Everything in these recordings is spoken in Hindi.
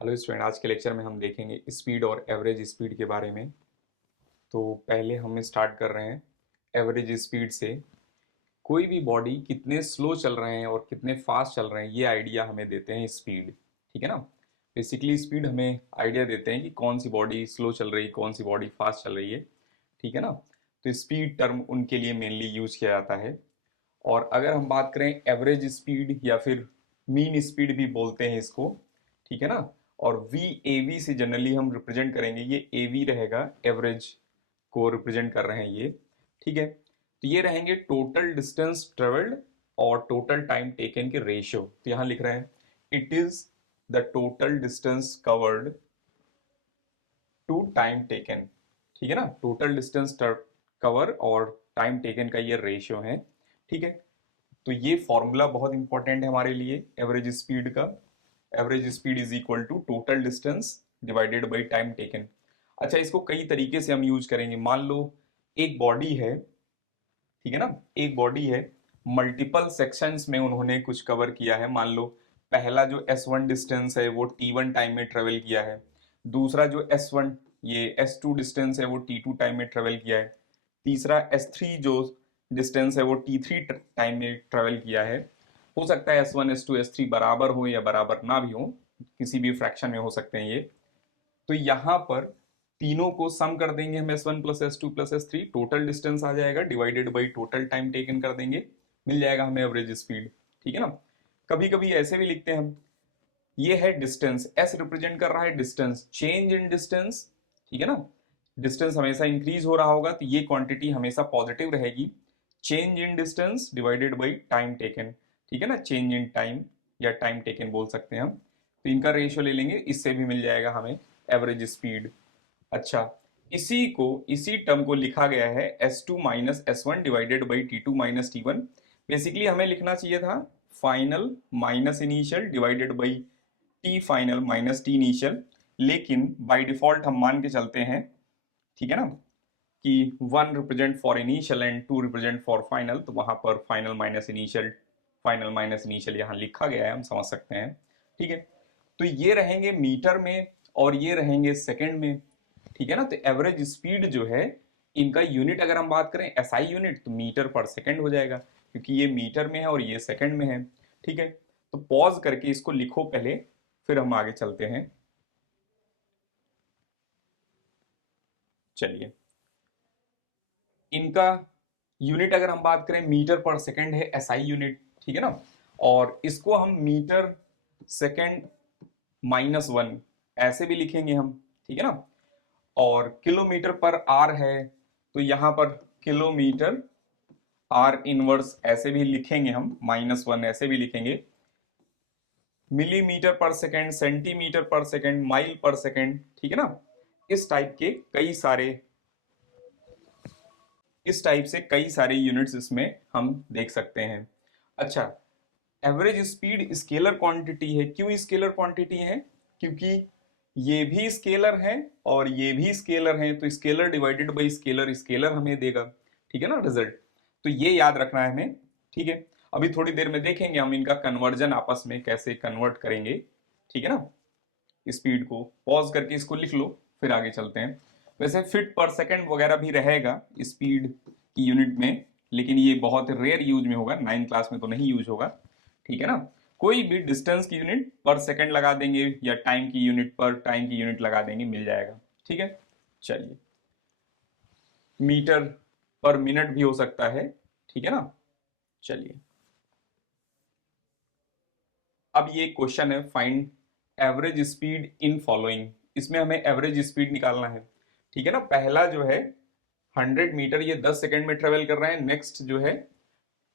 हेलो स्टूडेंट, आज के लेक्चर में हम देखेंगे स्पीड और एवरेज स्पीड के बारे में। तो पहले हम स्टार्ट कर रहे हैं एवरेज स्पीड से। कोई भी बॉडी कितने स्लो चल रहे हैं और कितने फास्ट चल रहे हैं ये आइडिया हमें देते हैं स्पीड। ठीक है ना। बेसिकली स्पीड हमें आइडिया देते हैं कि कौन सी बॉडी स्लो चल रही है, कौन सी बॉडी फास्ट चल रही है। ठीक है ना। तो स्पीड टर्म उनके लिए मेनली यूज किया जाता है। और अगर हम बात करें एवरेज स्पीड या फिर मीन स्पीड भी बोलते हैं इसको। ठीक है ना। और वी ए वी से जनरली हम रिप्रेजेंट करेंगे, ये ए वी रहेगा, एवरेज को रिप्रेजेंट कर रहे हैं ये। ठीक है। तो ये रहेंगे टोटल डिस्टेंस ट्रेवल्ड और टोटल टाइम टेकन के रेशियो। तो यहां लिख रहे हैं it is the total distance covered to time taken. ठीक है ना। टोटल डिस्टेंस कवर और टाइम टेकन का ये रेशियो है। ठीक है। तो ये फॉर्मूला बहुत इंपॉर्टेंट है हमारे लिए एवरेज स्पीड का। Average speed is equal to total distance divided by time taken. अच्छा, इसको कई तरीके से हम यूज करेंगे। मान लो एक बॉडी है, ठीक है ना, एक बॉडी है, मल्टीपल सेक्शंस में उन्होंने कुछ कवर किया है। मान लो पहला जो S1 डिस्टेंस है वो T1 टाइम में ट्रेवल किया है। दूसरा जो S1 ये S2 डिस्टेंस है वो T2 टाइम में ट्रेवल किया है। तीसरा S3 जो डिस्टेंस है वो T3 टाइम में ट्रेवल किया है। हो सकता है S1 S2 S3 बराबर हो या बराबर ना भी हो, किसी भी फ्रैक्शन में हो सकते हैं ये। तो यहाँ पर तीनों को सम कर देंगे हम, S1 plus S2 plus S3, total distance आ जाएगा, divided by total time taken कर देंगे, मिल जाएगा हमें एवरेज स्पीड। ठीक है ना। कभी कभी ऐसे भी लिखते हैं हम, ये है डिस्टेंस, S रिप्रेजेंट कर रहा है डिस्टेंस, चेंज इन डिस्टेंस। ठीक है ना। डिस्टेंस हमेशा इंक्रीज हो रहा होगा तो ये क्वांटिटी हमेशा पॉजिटिव रहेगी। Change in distance divided by time taken. ठीक है ना। चेंज इन टाइम या टाइम टेकन बोल सकते हैं हम। तो इनका रेशियो ले लेंगे, इससे भी मिल जाएगा हमें एवरेज स्पीड। अच्छा, इसी टर्म को लिखा गया है S2 minus S1 divided by T2 minus T1। Basically हमें लिखना चाहिए था final minus initial divided by T final minus T initial, लेकिन बाय डिफॉल्ट हम मान के चलते हैं, ठीक है ना, कि one represent for initial and two represent for final. तो वहां पर फाइनल माइनस इनिशियल यहाँ लिखा गया है, हम समझ सकते हैं। ठीक है। तो ये रहेंगे मीटर में और ये रहेंगे सेकंड में। ठीक है ना। तो एवरेज स्पीड जो है, इनका यूनिट अगर हम बात करें SI यूनिट, तो मीटर पर सेकंड हो जाएगा, क्योंकि ये मीटर में है और ये सेकंड में है। ठीक है। तो पॉज करके इसको लिखो पहले, फिर हम आगे चलते हैं। चलिए, इनका यूनिट अगर हम बात करें मीटर पर सेकंड है, SI यूनिट। ठीक है ना। और इसको हम मीटर सेकंड माइनस वन ऐसे भी लिखेंगे हम। ठीक है ना। और किलोमीटर पर आर है, तो यहां पर किलोमीटर आर इनवर्स ऐसे भी लिखेंगे हम, माइनस वन ऐसे भी लिखेंगे। मिलीमीटर पर सेकंड, सेंटीमीटर पर सेकंड, माइल पर सेकंड। ठीक है ना। इस टाइप के कई सारे इस टाइप से कई सारे यूनिट्स इसमें हम देख सकते हैं। अच्छा, एवरेज स्पीड स्केलर क्वांटिटी है। क्यों स्केलर क्वांटिटी है? क्योंकि ये भी स्केलर है और ये भी स्केलर है, तो scalar divided by scalar scalar हमें देगा। ठीक है ना, रिजल्ट। तो ये याद रखना है हमें। ठीक है। अभी थोड़ी देर में देखेंगे हम इनका कन्वर्जन आपस में कैसे कन्वर्ट करेंगे। ठीक है ना। स्पीड को पॉज करके इसको लिख लो, फिर आगे चलते हैं। वैसे फीट पर सेकंड वगैरह भी रहेगा स्पीड की यूनिट में, लेकिन ये बहुत रेयर यूज में होगा, 9th क्लास में तो नहीं यूज होगा। ठीक है ना। कोई भी डिस्टेंस की यूनिट पर सेकंड लगा देंगे या टाइम की यूनिट पर टाइम की यूनिट लगा देंगे, मिल जाएगा। ठीक है। चलिए, मीटर पर मिनट भी हो सकता है। ठीक है ना। चलिए, अब ये क्वेश्चन है, find average speed in following. इसमें हमें एवरेज स्पीड निकालना है। ठीक है ना। पहला जो है 100 मीटर, ये 10 सेकंड में ट्रेवल कर रहे हैं। नेक्स्ट जो है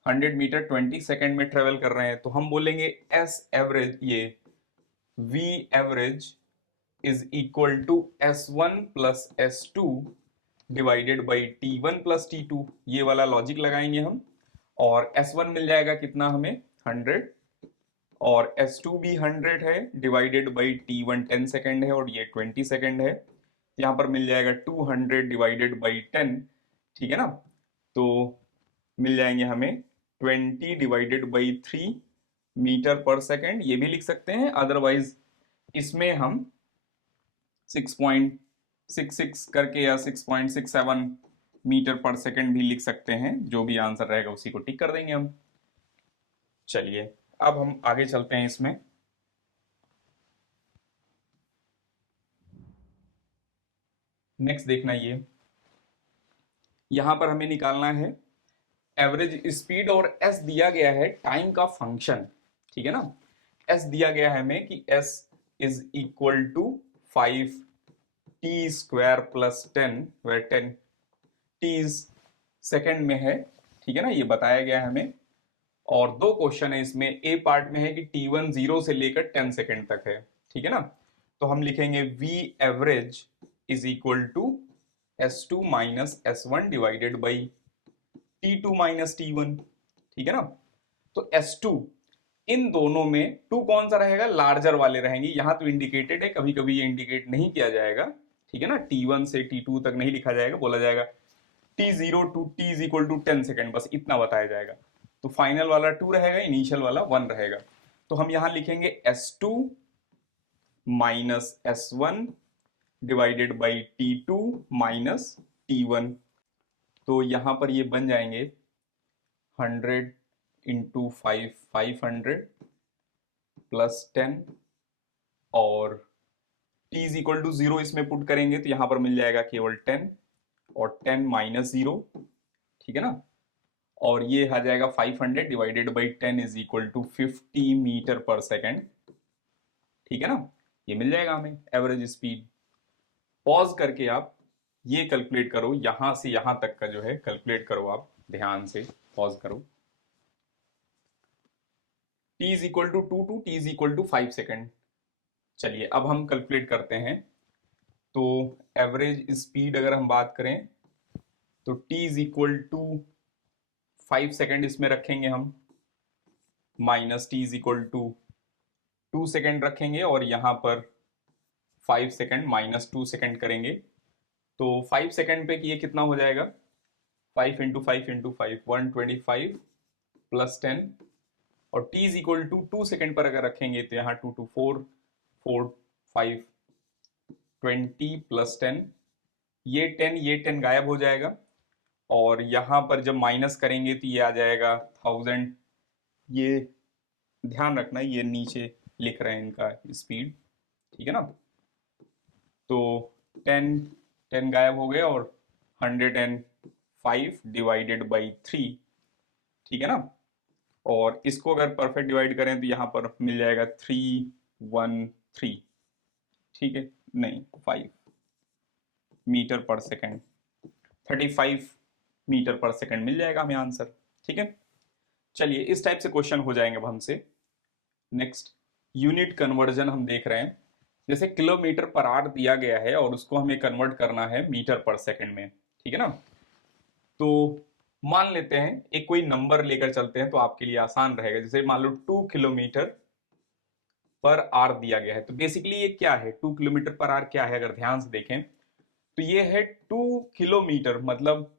100 मीटर 20 सेकंड में ट्रेवल कर रहे हैं। तो हम बोलेंगे एस एवरेज, ये V average is equal to S1 plus S2 divided by T1 plus T2। ये वाला लॉजिक लगाएंगे हम। और S1 मिल जाएगा कितना हमें, 100, और S2 भी 100 है, डिवाइडेड बाई T1 10 सेकंड है और ये 20 सेकंड है। यहाँ पर मिल जाएगा 200 डिवाइडेड बाई 10। ठीक है ना। तो मिल जाएंगे हमें 20 डिवाइडेड बाई 3 मीटर पर सेकंड, ये भी लिख सकते हैं। अदरवाइज इसमें हम 6.66 करके या 6.67 मीटर पर सेकंड भी लिख सकते हैं, जो भी आंसर रहेगा उसी को टिक कर देंगे हम। चलिए अब हम आगे चलते हैं इसमें। नेक्स्ट देखना, ये यहां पर हमें निकालना है एवरेज स्पीड, और एस दिया गया है टाइम का फंक्शन, ठीक है ना। एस दिया गया है हमें कि S is equal to 5t² plus 10, where 10 T second में है, ठीक है ना, ये बताया गया है हमें। और दो क्वेश्चन है इसमें, ए पार्ट में है कि t1 0 से लेकर 10 सेकेंड तक है, ठीक है ना। तो हम लिखेंगे v average is equal to s2 minus s1 divided by t2 minus t1, ठीक है ना। तो s2 इन दोनों में 2 कौन सा रहेगा, लार्जर वाले रहेंगे। यहां तो इंडिकेटेड है, कभी कभी ये इंडिकेट नहीं किया जाएगा, ठीक है ना। t1 से t2 तक नहीं लिखा जाएगा, बोला जाएगा t0 to t is equal to 10 second, बस इतना बताया जाएगा। तो फाइनल वाला 2 रहेगा, इनिशियल वाला 1 रहेगा। तो हम यहां लिखेंगे s2 minus s1 divided by t2 minus t1। तो यहां पर ये बन जाएंगे 100 इंटू 5 500 प्लस 10, और t इज इक्वल टू 0 इसमें पुट करेंगे तो यहां पर मिल जाएगा केवल 10, और 10 माइनस 0, ठीक है ना। और ये आ जाएगा 500 divided by 10 is equal to 50 metre पर सेकेंड, ठीक है ना। ये मिल जाएगा हमें एवरेज स्पीड। पॉज करके आप ये कैलकुलेट करो, यहां से यहां तक का जो है कैलकुलेट करो, आप ध्यान से पॉज करो। t is equal to 2 to t is equal to 5 second. चलिए अब हम कैलकुलेट करते हैं। तो एवरेज स्पीड अगर हम बात करें तो t is equal to 5 second इसमें रखेंगे हम, minus t is equal to 2 second रखेंगे, और यहां पर 5 सेकेंड माइनस 2 सेकेंड करेंगे। तो 5 सेकेंड पे ये कितना हो जाएगा, 5 इंटू 5 इंटू 5 125 प्लस 10, और t is equal to 2 second पर अगर रखेंगे तो यहाँ 2 टू 4 4 5 20 प्लस 10, ये 10 गायब हो जाएगा, और यहां पर जब माइनस करेंगे तो ये आ जाएगा 1000। ये ध्यान रखना, ये नीचे लिख रहे हैं इनका स्पीड, ठीक है ना। तो 10 गायब हो गए, और 105 डिवाइडेड बाई 3, ठीक है ना। और इसको अगर परफेक्ट डिवाइड करें तो यहां पर मिल जाएगा 313, ठीक है, नहीं 5 मीटर पर सेकेंड, 35 मीटर पर सेकेंड मिल जाएगा हमें आंसर, ठीक है। चलिए इस टाइप से क्वेश्चन हो जाएंगे अब हमसे। नेक्स्ट यूनिट कन्वर्जन हम देख रहे हैं। जैसे किलोमीटर पर आवर दिया गया है और उसको हमें कन्वर्ट करना है मीटर पर सेकंड में, ठीक है ना। तो मान लेते हैं एक कोई नंबर लेकर चलते हैं तो आपके लिए आसान रहेगा। जैसे मान लो 2 किलोमीटर पर आवर दिया गया है, तो बेसिकली ये क्या है, 2 किलोमीटर पर आवर क्या है, अगर ध्यान से देखें तो ये है 2 किलोमीटर मतलब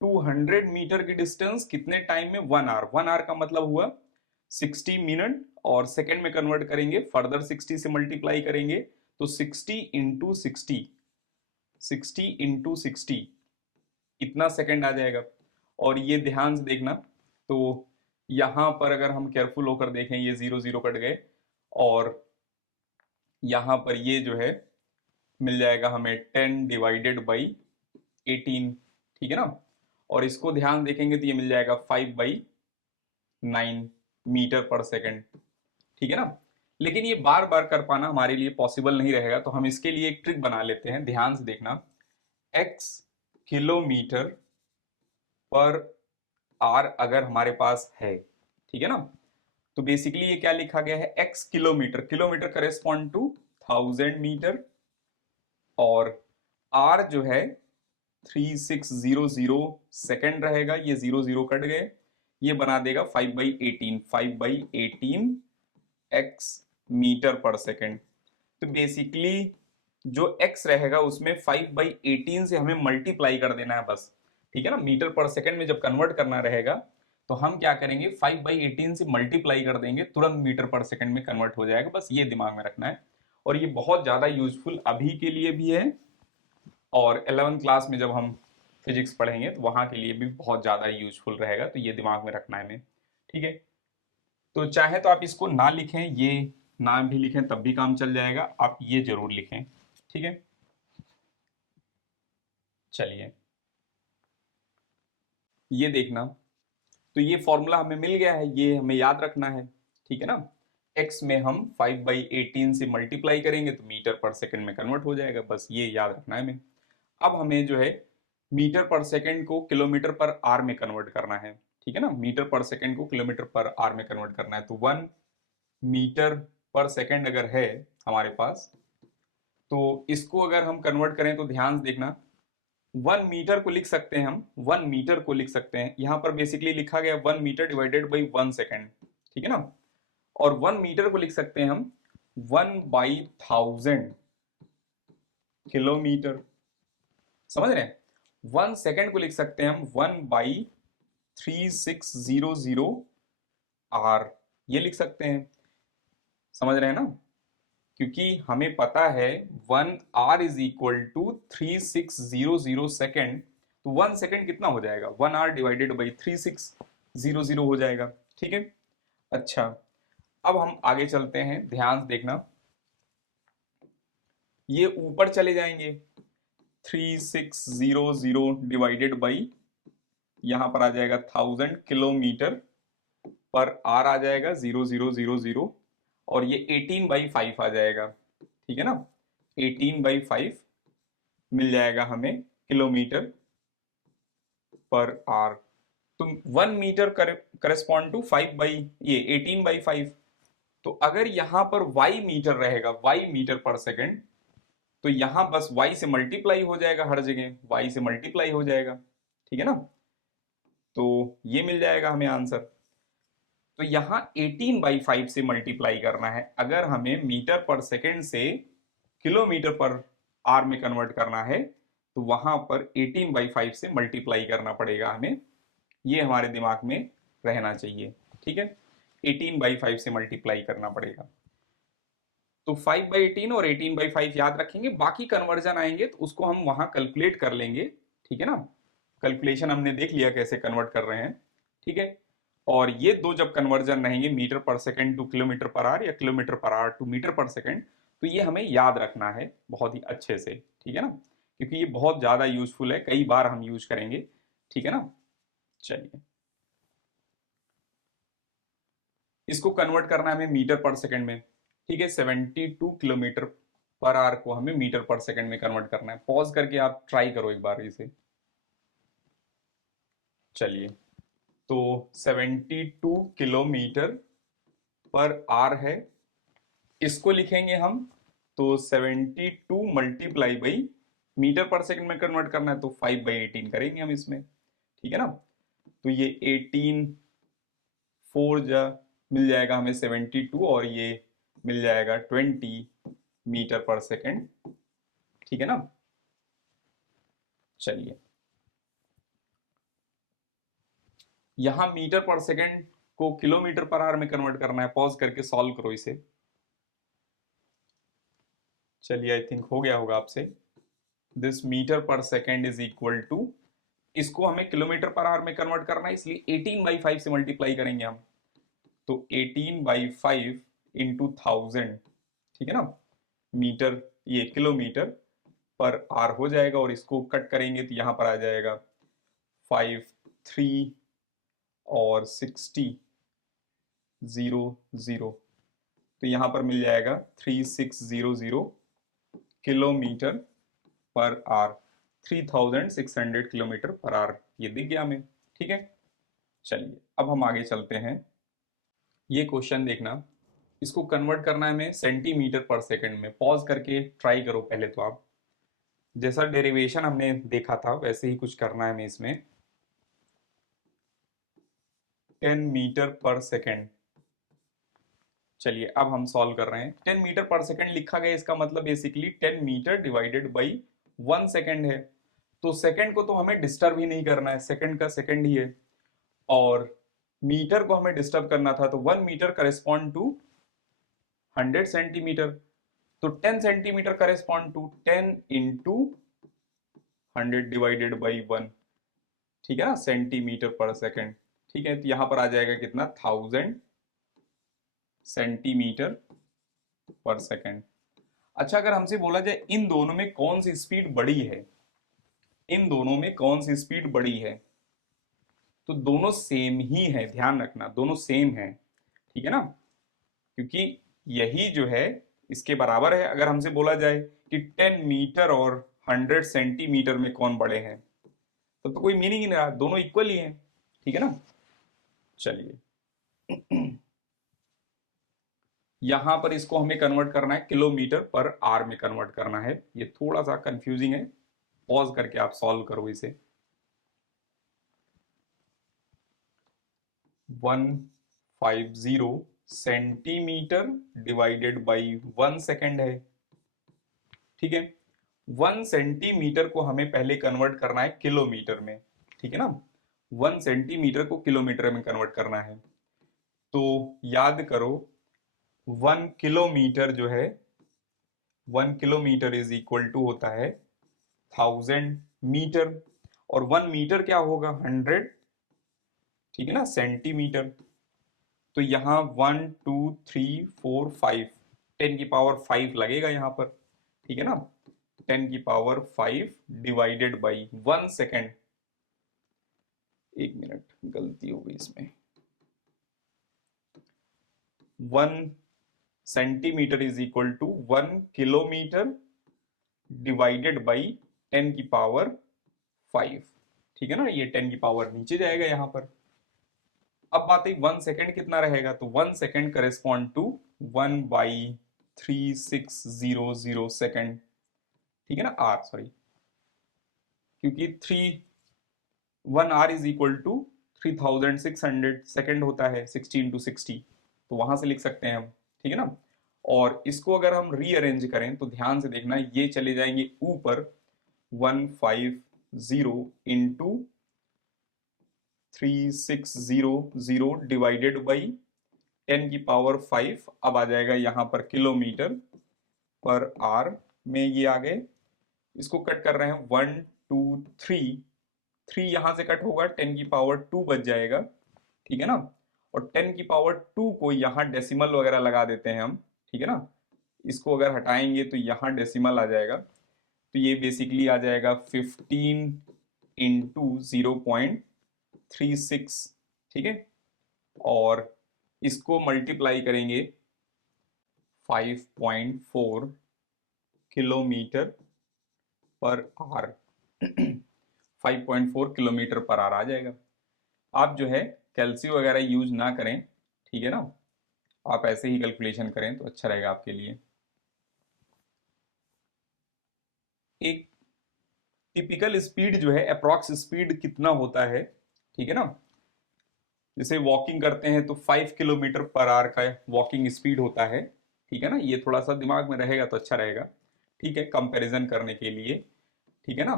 200 मीटर की डिस्टेंस कितने टाइम में, 1 आवर। 1 आवर का मतलब हुआ 60 मिनट, और सेकंड में कन्वर्ट करेंगे, फर्दर 60 से मल्टीप्लाई करेंगे तो 60 इंटू 60, 60 इंटू 60 इतना सेकंड आ जाएगा। और ये ध्यान से देखना, तो यहां पर अगर हम केयरफुल होकर देखें, ये 0 0 कट गए, और यहां पर ये जो है मिल जाएगा हमें 10 डिवाइडेड बाई 18, ठीक है ना। और इसको ध्यान देखेंगे तो ये मिल जाएगा 5/9 मीटर पर सेकंड, ठीक है ना। लेकिन ये बार बार कर पाना हमारे लिए पॉसिबल नहीं रहेगा, तो हम इसके लिए एक ट्रिक बना लेते हैं, ध्यान से देखना। x किलोमीटर पर आर अगर हमारे पास है, ठीक है ना, तो बेसिकली ये क्या लिखा गया है, x kilometre, kilometre correspond to 1000 metre, और r जो है 3600 सेकेंड रहेगा, ये 0 0 कट गए, ये बना देगा 5/18, 5/18 x मीटर पर सेकेंड। तो बेसिकली जो x रहेगा उसमें 5/18 से हमें मल्टीप्लाई कर देना है बस, ठीक है ना। मीटर पर सेकेंड में जब कन्वर्ट करना रहेगा तो हम क्या करेंगे, 5/18 से मल्टीप्लाई कर देंगे, तुरंत मीटर पर सेकेंड में कन्वर्ट हो जाएगा, बस ये दिमाग में रखना है। और ये बहुत ज़्यादा यूजफुल अभी के लिए भी है, और 11th क्लास में जब हम फिजिक्स पढ़ेंगे तो वहाँ के लिए भी बहुत ज़्यादा यूजफुल रहेगा, तो ये दिमाग में रखना है हमें। ठीक है, तो चाहे तो आप इसको ना लिखें, ये ना भी लिखें तब भी काम चल जाएगा, आप ये जरूर लिखें। ठीक है, चलिए ये देखना, तो ये फॉर्मूला हमें मिल गया है, ये हमें याद रखना है। ठीक है ना, x में हम 5/18 से मल्टीप्लाई करेंगे तो मीटर पर सेकंड में कन्वर्ट हो जाएगा, बस ये याद रखना है हमें। अब हमें जो है मीटर पर सेकंड को किलोमीटर पर आर में कन्वर्ट करना है। ठीक है ना, मीटर पर सेकंड को किलोमीटर पर आर में कन्वर्ट करना है, तो 1 मीटर पर सेकंड अगर है हमारे पास, तो इसको अगर हम कन्वर्ट करें तो ध्यान से देखना, 1 मीटर को लिख सकते हैं हम, 1 मीटर को लिख सकते हैं, यहां पर बेसिकली लिखा गया 1 मीटर डिवाइडेड बाई 1 सेकेंड। ठीक है ना, और 1 मीटर को लिख सकते हैं हम 1/1000 किलोमीटर। समझ रहे हैं, 1 सेकेंड को लिख सकते हैं हम 1/3600 आर, ये लिख सकते हैं। समझ रहे हैं ना, क्योंकि हमें पता है 1 R is equal to 3600 second, तो 1 सेकेंड कितना हो जाएगा, 1 आर डिवाइडेड बाई 3600 हो जाएगा। ठीक है, अच्छा अब हम आगे चलते हैं, ध्यान से देखना, ये ऊपर चले जाएंगे, 3600 डिवाइडेड बाई यहां पर आ जाएगा 1000 किलोमीटर पर आर आ जाएगा 0000, और ये 18/5 आ जाएगा। ठीक है ना, 18/5 मिल जाएगा हमें किलोमीटर पर आर, तो 1 मीटर करस्पॉन्ड टू 18/5। तो अगर यहां पर वाई मीटर रहेगा, वाई मीटर पर सेकंड, तो यहां बस वाई से मल्टीप्लाई हो जाएगा, हर जगह वाई से मल्टीप्लाई हो जाएगा। ठीक है ना, तो ये मिल जाएगा हमें आंसर। तो यहां 18/5 से मल्टीप्लाई करना है, अगर हमें मीटर पर सेकंड से किलोमीटर पर आर में कन्वर्ट करना है, तो वहां पर 18/5 से मल्टीप्लाई करना पड़ेगा हमें, ये हमारे दिमाग में रहना चाहिए। ठीक है, 18/5 से मल्टीप्लाई करना पड़ेगा, तो 5/18 और 18/5 याद रखेंगे, बाकी कन्वर्जन आएंगे तो उसको हम वहां कैलकुलेट कर लेंगे। ठीक है ना, कैलकुलेशन हमने देख लिया कैसे कन्वर्ट कर रहे हैं। ठीक है, और ये दो जब कन्वर्जन रहेंगे, मीटर पर सेकंड टू किलोमीटर पर आर या किलोमीटर पर आर टू मीटर पर सेकंड, तो ये हमें याद रखना है बहुत ही अच्छे से। ठीक है ना, क्योंकि ये बहुत ज्यादा यूजफुल है, कई बार हम यूज करेंगे। ठीक है ना, चलिए इसको कन्वर्ट करना है हमें मीटर पर सेकंड में। ठीक है, 72 किलोमीटर पर आवर को हमें मीटर पर सेकंड में कन्वर्ट करना है। पॉज करके आप ट्राई करो एक बार इसे। चलिए, तो 72 किलोमीटर पर आवर है, इसको लिखेंगे हम, तो 72 मल्टीप्लाई बाई मीटर पर सेकंड में कन्वर्ट करना है, तो 5/18 करेंगे हम इसमें। ठीक है ना, तो ये 18 4 जा मिल जाएगा हमें 72, और ये मिल जाएगा 20 मीटर पर सेकंड। ठीक है ना, चलिए यहां मीटर पर सेकंड को किलोमीटर पर आवर में कन्वर्ट करना है, पॉज करके सॉल्व करो इसे। चलिए आई थिंक हो गया होगा आपसे। दिस मीटर पर सेकंड इज इक्वल टू, इसको हमें किलोमीटर पर आवर में कन्वर्ट करना है, इसलिए 18/5 से मल्टीप्लाई करेंगे हम, तो 18/5 इंटू 1000। ठीक है ना, मीटर ये किलोमीटर पर आर हो जाएगा, और इसको कट करेंगे तो यहां पर आ जाएगा 5 3 और 60 0 0, तो यहां पर मिल जाएगा 3600 किलोमीटर पर आर, 3600 किलोमीटर पर आर, ये दिख गया हमें। ठीक है, चलिए अब हम आगे चलते हैं। ये क्वेश्चन देखना, इसको कन्वर्ट करना है हमें सेंटीमीटर पर सेकंड में। पॉज करके ट्राई करो पहले तो आप, जैसा डेरिवेशन हमने देखा था वैसे ही कुछ करना है हमें इसमें। 10 मीटर पर सेकंड, चलिए अब हम सॉल्व कर रहे हैं। 10 मीटर पर सेकंड लिखा गया, इसका मतलब basically 10 metre divided by 1 second है, तो सेकंड को तो हमें डिस्टर्ब ही नहीं करना है, सेकंड का सेकंड ही है, और मीटर को हमें डिस्टर्ब करना था, तो 1 मीटर करेस्पॉन्ड टू 100 सेंटीमीटर। तो 10 centimetre correspond to 10 into 100 divided by 1, ठीक है ना, सेंटीमीटर पर सेकेंड। ठीक है, तो यहां पर आ जाएगा कितना, 1000 सेंटीमीटर पर सेकेंड। अच्छा, अगर हमसे बोला जाए इन दोनों में कौन सी स्पीड बड़ी है, इन दोनों में कौन सी स्पीड बड़ी है, तो दोनों सेम ही है, ध्यान रखना दोनों सेम है, ठीक है ना, क्योंकि यही जो है इसके बराबर है। अगर हमसे बोला जाए कि 10 मीटर और 100 सेंटीमीटर में कौन बड़े हैं, तो कोई मीनिंग ही नहीं रहा, दोनों इक्वल ही हैं, ठीक है ना। चलिए यहां पर इसको हमें कन्वर्ट करना है किलोमीटर पर आर में कन्वर्ट करना है। ये थोड़ा सा कंफ्यूजिंग है, पॉज करके आप सॉल्व करो इसे। 150 सेंटीमीटर डिवाइडेड बाई 1 सेकेंड है, ठीक है। 1 सेंटीमीटर को हमें पहले कन्वर्ट करना है किलोमीटर में, ठीक है ना, 1 सेंटीमीटर को किलोमीटर में कन्वर्ट करना है। तो याद करो 1 किलोमीटर जो है, 1 किलोमीटर इज इक्वल टू होता है 1000 मीटर, और 1 मीटर क्या होगा, 100, ठीक है ना, सेंटीमीटर। तो यहाँ 1 2 3 4 5, 10 की पावर 5 लगेगा यहाँ पर, ठीक है ना, 10 की पावर 5 डिवाइडेड बाई 1 सेकेंड। एक मिनट, गलती हो गई इसमें। 1 centimetre is equal to 1 kilometre divided by 10 की पावर 5, ठीक है ना, ये 10 की पावर नीचे जाएगा यहां पर। अब बात है 1 सेकेंड कितना रहेगा, तो 1 second correspond to 1 by 3600 second, ठीक है ना, आर सॉरी, क्योंकि 1 R is equal to 3600 second होता है, 60 इंटू 60, तो वहां से लिख सकते हैं हम, ठीक है ना। और इसको अगर हम रीअरेंज करें तो ध्यान से देखना, ये चले जाएंगे ऊपर 150 इंटू 3600 डिवाइडेड बाई 10 की पावर 5, अब आ जाएगा यहां पर किलोमीटर पर आर में, ये आ गए। इसको कट कर रहे हैं 1 2 3, 3 यहां से कट होगा, 10 की पावर 2 बच जाएगा, ठीक है ना। और 10 की पावर 2 को यहाँ डेसिमल वगैरह लगा देते हैं हम, ठीक है ना, इसको अगर हटाएंगे तो यहाँ डेसिमल आ जाएगा, तो ये बेसिकली आ जाएगा 15 इंटू 0.36, ठीक है। और इसको मल्टीप्लाई करेंगे 5.4 किलोमीटर पर आर 5.4 किलोमीटर पर आर आ जाएगा। आप जो है कैलसी वगैरह यूज ना करें, ठीक है ना, आप ऐसे ही कैलकुलेशन करें तो अच्छा रहेगा आपके लिए। एक टिपिकल स्पीड जो है, अप्रॉक्स स्पीड कितना होता है, ठीक है ना, जैसे वॉकिंग करते हैं तो 5 किलोमीटर पर आवर का वॉकिंग स्पीड होता है, ठीक है ना, ये थोड़ा सा दिमाग में रहेगा तो अच्छा रहेगा, ठीक है, कंपैरिजन करने के लिए, ठीक है ना।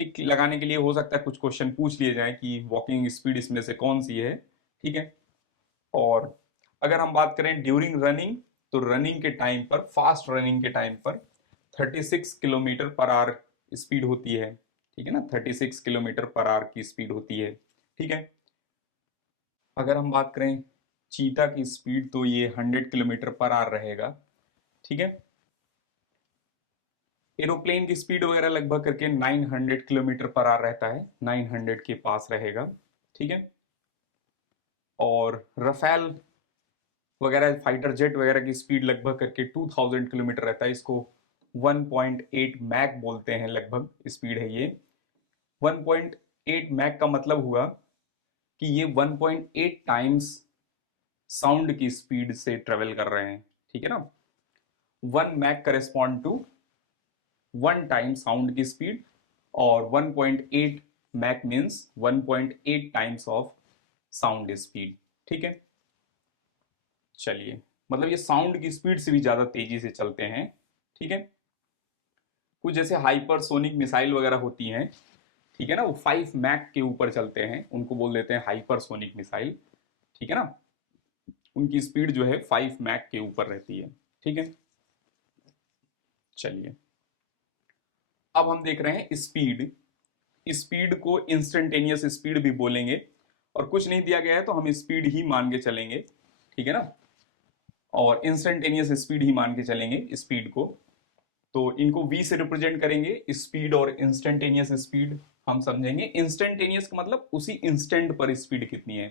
टिक लगाने के लिए हो सकता है कुछ क्वेश्चन पूछ लिए जाए कि वॉकिंग स्पीड इसमें से कौन सी है, ठीक है। और अगर हम बात करें ड्यूरिंग रनिंग, तो रनिंग के टाइम पर, फास्ट रनिंग के टाइम पर 36 किलोमीटर पर आवर स्पीड होती है, ठीक है ना, 36 किलोमीटर पर आवर की स्पीड होती है, ठीक है। अगर हम बात करें चीता की स्पीड, तो ये 100 किलोमीटर पर आवर रहेगा, ठीक है। एरोप्लेन की स्पीड वगैरह लगभग करके 900 किलोमीटर पर आवर रहता है, 900 के पास रहेगा, ठीक है। और रफेल वगैरह फाइटर जेट वगैरह की स्पीड लगभग करके 2000 किलोमीटर रहता है, इसको 1.8 मैक बोलते हैं, लगभग स्पीड है ये। 1.8 मैक का मतलब हुआ कि ये 1.8 टाइम्स साउंड की स्पीड से ट्रेवल कर रहे हैं, ठीक है ना। 1 Mach correspond to 1 time sound की स्पीड, और 1.8 Mach means 1.8 times of sound speed, ठीक है। चलिए, मतलब ये साउंड की स्पीड से भी ज्यादा तेजी से चलते हैं, ठीक है। कुछ जैसे हाइपरसोनिक मिसाइल वगैरह होती हैं, ठीक है ना, वो 5 मैक के ऊपर चलते हैं, उनको बोल देते हैं हाइपरसोनिक मिसाइल, ठीक है ना, उनकी स्पीड जो है 5 मैक के ऊपर रहती है, ठीक है। चलिए, अब हम देख रहे हैं स्पीड। स्पीड को इंस्टेंटेनियस स्पीड भी बोलेंगे, और कुछ नहीं दिया गया है तो हम स्पीड ही मान के चलेंगे, ठीक है ना, और इंस्टेंटेनियस स्पीड ही मान के चलेंगे स्पीड को। तो इनको v से रिप्रेजेंट करेंगे, स्पीड और इंस्टेंटेनियस स्पीड। हम समझेंगे इंस्टेंटेनियस का मतलब उसी इंस्टेंट पर स्पीड कितनी है,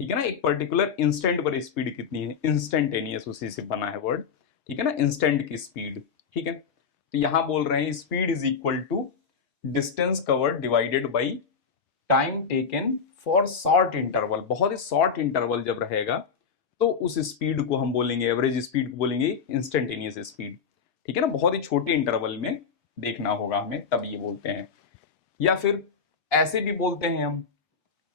ठीक है ना, एक पर्टिकुलर इंस्टेंट पर स्पीड कितनी है, इंस्टेंटेनियस उसी से बना है वर्ड, ठीक है ना, इंस्टेंट की स्पीड, ठीक है। तो यहां बोल रहे हैं speed is equal to distance covered divided by time taken for short interval. बहुत ही शॉर्ट इंटरवल जब रहेगा तो उस स्पीड को हम बोलेंगे, एवरेज स्पीड को बोलेंगे इंस्टेंटेनियस स्पीड, ठीक है ना, बहुत ही छोटे इंटरवल में देखना होगा हमें, तब ये बोलते हैं। या फिर ऐसे भी बोलते हैं हम,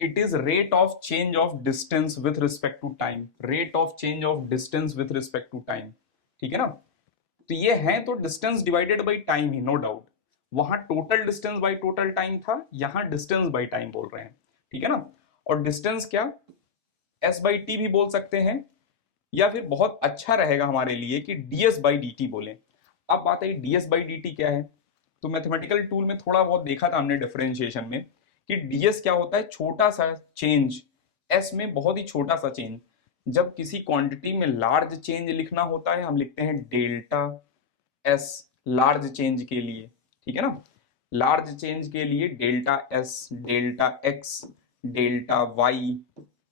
it is rate of change of distance with respect to time, rate of change of distance with respect to time, ठीक है ना। तो ये है तो डिस्टेंस डिवाइडेड बाई टाइम ही, नो डाउट। वहां total distance by total time था, यहां डिस्टेंस बाई टाइम बोल रहे हैं, ठीक है ना। और डिस्टेंस क्या, एस बाई टी भी बोल सकते हैं, या फिर बहुत अच्छा रहेगा हमारे लिए कि ds बाई डी टी बोले। अब बात है ds बाई डी टी क्या है, तो मैथमेटिकल टूल में थोड़ा बहुत देखा था हमने डिफरेंशिएशन में कि ds क्या होता है, छोटा सा चेंज, s में बहुत ही छोटा सा चेंज। जब किसी क्वांटिटी में लार्ज चेंज लिखना होता है हम लिखते हैं डेल्टा s, लार्ज चेंज के लिए, ठीक है ना, लार्ज चेंज के लिए delta s, delta x, delta y,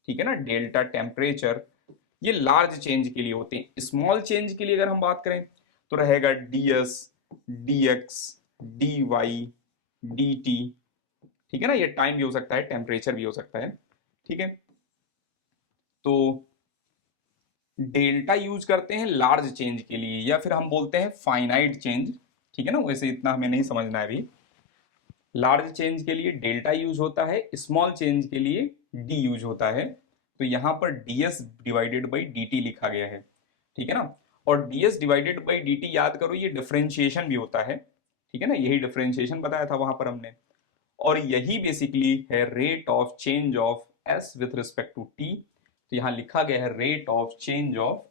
ठीक है ना, डेल्टा टेम्परेचर, ये लार्ज चेंज के लिए होते हैं। स्मॉल चेंज के लिए अगर हम बात करें तो रहेगा ds, dx, dy, dt, ठीक है ना, ये टाइम भी हो सकता है, टेम्परेचर भी हो सकता है, ठीक है। तो डेल्टा यूज करते हैं लार्ज चेंज के लिए, या फिर हम बोलते हैं फाइनाइट चेंज, ठीक है ना, वैसे इतना हमें नहीं समझना है अभी। लार्ज चेंज के लिए डेल्टा यूज होता है, स्मॉल चेंज के लिए डी यूज होता है। तो यहां पर ds डिवाइडेड बाई dt लिखा गया है, ठीक है ना। और ds डिवाइडेड बाई dt याद करो ये डिफरेंशिएशन भी होता है, ठीक है ना, यही डिफरेंशिएशन बताया था वहां पर हमने। और यही बेसिकली है rate of change of s with respect to t। तो यहां लिखा गया है rate of change of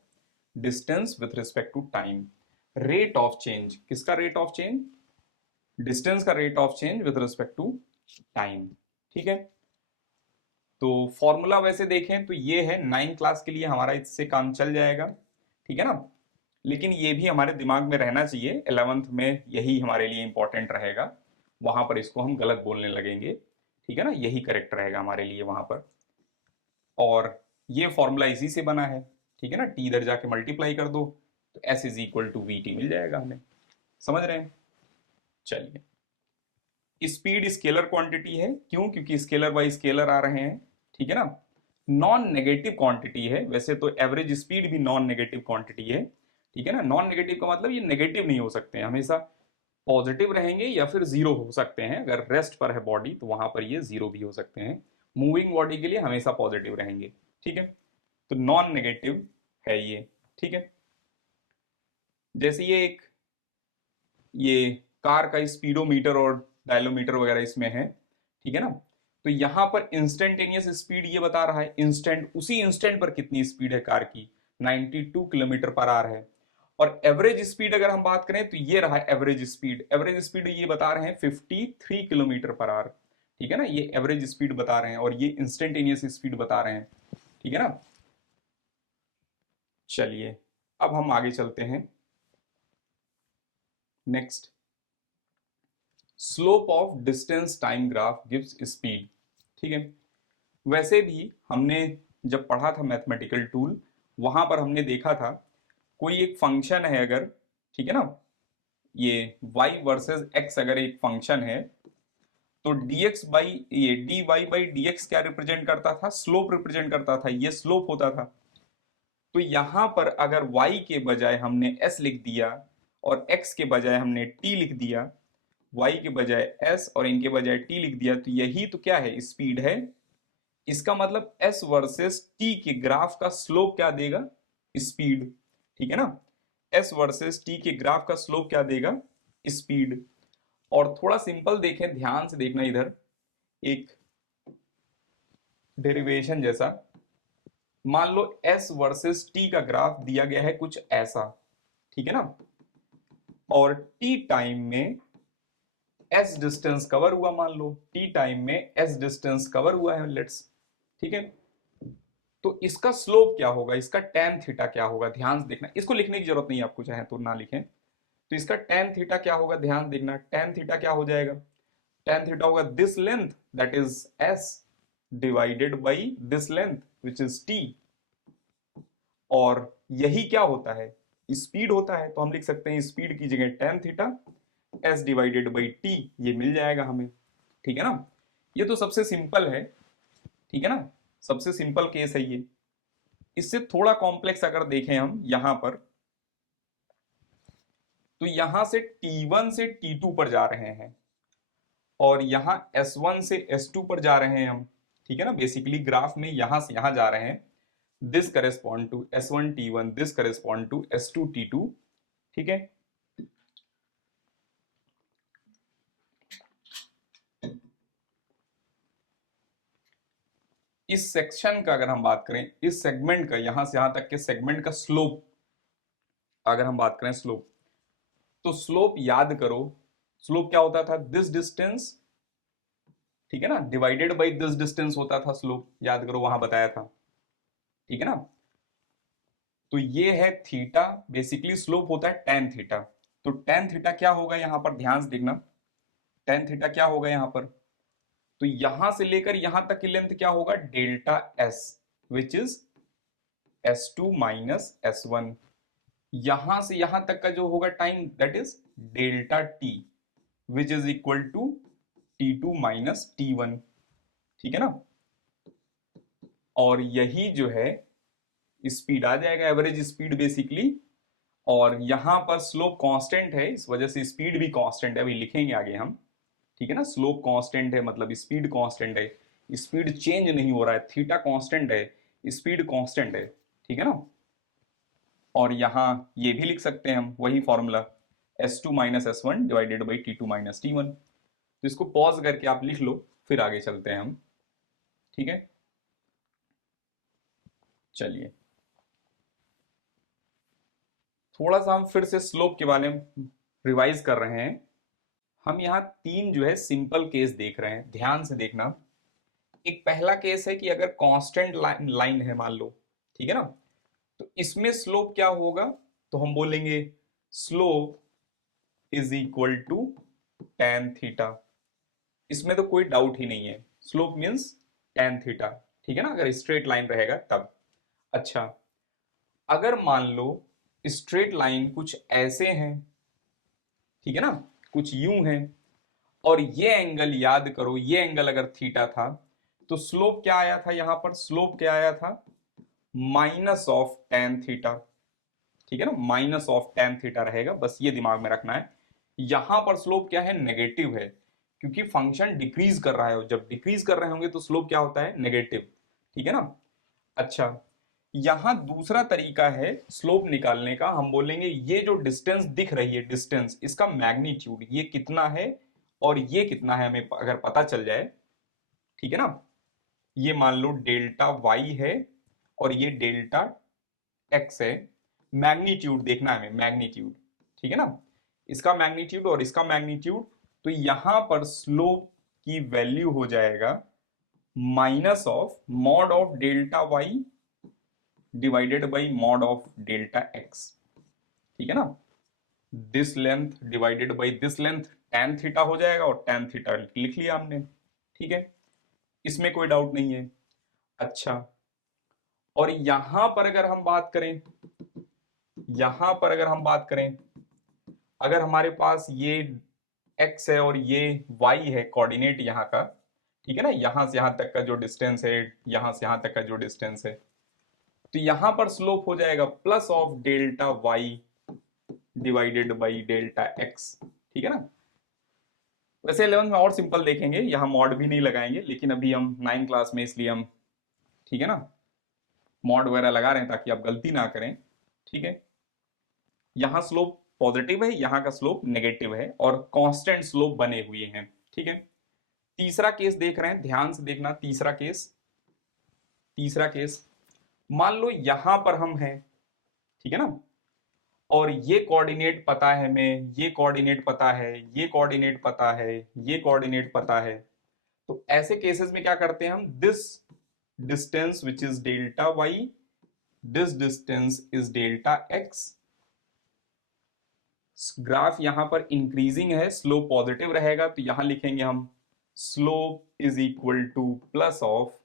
distance with respect to time. Rate of change, किसका रेट ऑफ चेंज, डिस्टेंस का rate of change with respect to time, ठीक है। तो फॉर्मूला वैसे देखें तो ये है, 9 क्लास के लिए हमारा इससे काम चल जाएगा, ठीक है ना। लेकिन ये भी हमारे दिमाग में रहना चाहिए, 11th में यही हमारे लिए इंपॉर्टेंट रहेगा, वहां पर इसको हम गलत बोलने लगेंगे, ठीक है ना, यही करेक्ट रहेगा हमारे लिए वहां पर। और ये फॉर्मूला इसी से बना है, ठीक है ना, टी इधर जाके मल्टीप्लाई कर दो तो s is equal to V T मिल जाएगा हमें, समझ रहे हैं। चलिए, स्पीड स्केलर क्वांटिटी है, क्यों, क्योंकि स्केलर बाई स्केलर आ रहे हैं, ठीक है ना। नॉन नेगेटिव क्वांटिटी है, वैसे तो एवरेज स्पीड भी नॉन नेगेटिव क्वांटिटी है, ठीक है ना। नॉन नेगेटिव का मतलब ये नेगेटिव नहीं हो सकते हैं, हमेशा पॉजिटिव रहेंगे या फिर जीरो हो सकते हैं। अगर रेस्ट पर है बॉडी तो वहां पर ये जीरो भी हो सकते हैं, मूविंग बॉडी के लिए हमेशा पॉजिटिव रहेंगे, ठीक है। तो नॉन नेगेटिव है ये, ठीक है। जैसे ये कार का स्पीडोमीटर और डायलोमीटर वगैरह इसमें है, ठीक है ना। तो यहां पर इंस्टेंटेनियस स्पीड ये बता रहा है, इंस्टेंट, उसी इंस्टेंट पर कितनी स्पीड है कार की, 92 किलोमीटर पर आवर है। और एवरेज स्पीड अगर हम बात करें तो ये रहा एवरेज स्पीड, एवरेज स्पीड ये बता रहे हैं 53 किलोमीटर पर आवर, ठीक है ना, ये एवरेज स्पीड बता रहे हैं, और ये इंस्टेंटेनियस स्पीड बता रहे हैं, ठीक है ना। चलिए, अब हम आगे चलते हैं। Next, slope of distance time graph gives speed, ठीक है। वैसे भी हमने जब पढ़ा था मैथमेटिकल टूल, वहां पर हमने देखा था कोई एक फंक्शन है अगर, ठीक है ना, ये y वर्सेस x अगर एक फंक्शन है तो dx बाई ये dy बाई dx क्या रिप्रेजेंट करता था, स्लोप रिप्रेजेंट करता था, ये स्लोप होता था। तो यहां पर अगर y के बजाय हमने s लिख दिया और x के बजाय हमने t लिख दिया, y के बजाय s और इनके बजाय t लिख दिया, तो यही तो क्या है, स्पीड है। इसका मतलब s वर्सेस t के ग्राफ का स्लोप क्या देगा, स्पीड, ठीक है ना। s वर्सेस t के ग्राफ का स्लोप क्या देगा, स्पीड। और थोड़ा सिंपल देखें, ध्यान से देखना, इधर एक डेरिवेशन जैसा, मान लो s वर्सेस t का ग्राफ दिया गया है कुछ ऐसा, ठीक है ना। और टी टाइम में एस डिस्टेंस कवर हुआ, मान लो टी टाइम में एस डिस्टेंस कवर हुआ है, लेट्स, ठीक है। तो इसका स्लोप क्या होगा, इसका tan थीटा क्या होगा, ध्यान से देखना, इसको लिखने की जरूरत नहीं है आपको, चाहे तो ना लिखें। तो इसका tan थीटा क्या होगा, ध्यान देखना, tan थीटा क्या हो जाएगा, tan थीटा होगा this length that is s divided by this length which is t। और यही क्या होता है, स्पीड होता है, तो हम लिख सकते हैं स्पीड की जगह tan theta s divided by t, ये मिल जाएगा हमें, ठीक है ना। ये तो सबसे सिंपल है, ठीक है ना, सबसे सिंपल केस है ये। इससे थोड़ा कॉम्प्लेक्स अगर देखें हम यहां पर, तो यहां से T1 से T2 पर जा रहे हैं और यहां S1 से S2 पर जा रहे हैं हम, ठीक है ना। बेसिकली ग्राफ में यहां से यहां जा रहे हैं, this correspond to S1 T1, this correspond to S2 T2, ठीक है। इस सेक्शन का अगर हम बात करें, इस सेगमेंट का, यहां से यहां तक के सेगमेंट का स्लोप अगर हम बात करें, स्लोप, तो स्लोप याद करो, स्लोप क्या होता था, दिस डिस्टेंस, ठीक है ना, डिवाइडेड बाई दिस डिस्टेंस होता था स्लोप, याद करो वहां बताया था, ठीक है ना। तो ये है थीटा, बेसिकली स्लोप होता है tan थीटा। तो tan थीटा क्या होगा यहां पर, ध्यान से देखना, tan थीटा क्या होगा यहां पर, तो यहां से लेकर यहां तक की लेंथ क्या होगा, delta s, which is S2 minus S1। यहां से यहां तक का जो होगा time that is delta t, which is equal to T2 minus T1, ठीक है ना। और यही जो है स्पीड आ जाएगा, एवरेज स्पीड बेसिकली। और यहां पर स्लोप कांस्टेंट है, इस वजह से स्पीड भी कांस्टेंट है, अभी लिखेंगे आगे हम, ठीक है ना। स्लोप कांस्टेंट है मतलब स्पीड कांस्टेंट है, स्पीड चेंज नहीं हो रहा है, थीटा कांस्टेंट है, स्पीड कांस्टेंट है, ठीक है ना। और यहां ये भी लिख सकते हैं हम वही formula, S2 minus S1 divided by T2 minus T1। तो इसको पॉज करके आप लिख लो, फिर आगे चलते हैं हम, ठीक है। चलिए थोड़ा सा हम फिर से स्लोप के बारे में रिवाइज कर रहे हैं। हम यहाँ तीन जो है सिंपल केस देख रहे हैं, ध्यान से देखना। एक पहला केस है कि अगर कांस्टेंट लाइन है मान लो, ठीक है ना, तो इसमें स्लोप क्या होगा, तो हम बोलेंगे slope is equal to tan theta. इसमें तो कोई डाउट ही नहीं है, स्लोप मीन्स tan थीटा, ठीक है ना, अगर स्ट्रेट लाइन रहेगा तब। अच्छा, अगर मान लो स्ट्रेट लाइन कुछ ऐसे हैं, ठीक है ना, कुछ यूं है, और ये एंगल याद करो, ये एंगल अगर थीटा था, तो स्लोप क्या आया था यहां पर, स्लोप क्या आया था, माइनस ऑफ tan थीटा, ठीक है ना, माइनस ऑफ tan थीटा रहेगा, बस ये दिमाग में रखना है। यहां पर स्लोप क्या है, नेगेटिव है, क्योंकि फंक्शन डिक्रीज कर रहा है, जब डिक्रीज कर रहे होंगे तो स्लोप क्या होता है, नेगेटिव, ठीक है ना। अच्छा, यहां दूसरा तरीका है स्लोप निकालने का, हम बोलेंगे ये जो डिस्टेंस दिख रही है, डिस्टेंस, इसका मैग्नीट्यूड ये कितना है और ये कितना है, हमें अगर पता चल जाए, ठीक है ना, ये मान लो डेल्टा वाई है और ये डेल्टा एक्स है, मैग्नीट्यूड देखना है हमें, मैग्नीट्यूड, ठीक है ना, इसका मैग्नीट्यूड और इसका मैग्नीट्यूड। तो यहां पर स्लोप की वैल्यू हो जाएगा minus of mod of delta Y divided by mod of delta X, ठीक है ना। This length divided by this length tan theta हो जाएगा, और tan थीटा लिख लिया हमने, ठीक है, इसमें कोई डाउट नहीं है। अच्छा, और यहां पर अगर हम बात करें, यहां पर अगर हम बात करें, अगर हमारे पास ये x है और ये y है, कोऑर्डिनेट यहाँ का, ठीक है ना, यहां से यहां तक का जो डिस्टेंस है, यहां से यहां तक का जो डिस्टेंस है, तो यहां पर स्लोप हो जाएगा plus of delta Y divided by delta X, ठीक है ना। वैसे 11th में और सिंपल देखेंगे, यहाँ मॉड भी नहीं लगाएंगे, लेकिन अभी हम 9 क्लास में, इसलिए हम, ठीक है ना, मॉड वगैरह लगा रहे हैं ताकि आप गलती ना करें, ठीक है। यहाँ स्लोप पॉजिटिव है, यहाँ का स्लोप नेगेटिव है, और कांस्टेंट स्लोप बने हुए हैं, ठीक है। तीसरा केस देख रहे हैं, ध्यान से देखना, तीसरा केस, तीसरा केस, मान लो यहां पर हम हैं, ठीक है ना, और ये कोऑर्डिनेट पता है हमें, ये कोऑर्डिनेट पता है, ये कोऑर्डिनेट पता है, ये कोऑर्डिनेट पता है। तो ऐसे केसेस में क्या करते हैं हम, this distance which is delta Y, this distance is delta X. Graph यहां पर इंक्रीजिंग है, स्लोप पॉजिटिव रहेगा, तो यहां लिखेंगे हम slope is equal to plus of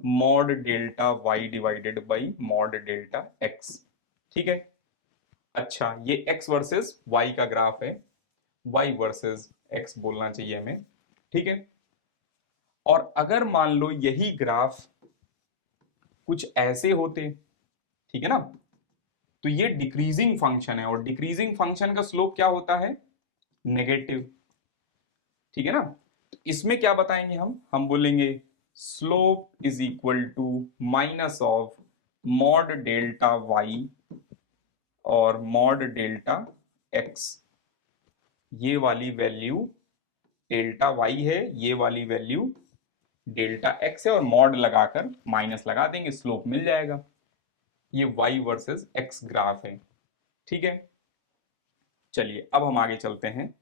mod delta Y divided by mod delta X. ठीक है। अच्छा, ये x वर्सेस y का ग्राफ है, y वर्सेस x बोलना चाहिए हमें। ठीक है। और अगर मान लो यही ग्राफ कुछ ऐसे होते, ठीक है ना, तो ये डिक्रीजिंग फंक्शन है, और डिक्रीजिंग फंक्शन का स्लोप क्या होता है, नेगेटिव। ठीक है ना। तो इसमें क्या बताएंगे हम बोलेंगे slope is equal to minus of mod delta Y और मॉड डेल्टा एक्स। ये वाली वैल्यू डेल्टा वाई है, ये वाली वैल्यू डेल्टा एक्स है, और मॉड लगाकर माइनस लगा देंगे, स्लोप मिल जाएगा। ये y वर्सेस x ग्राफ है। ठीक है। चलिए अब हम आगे चलते हैं।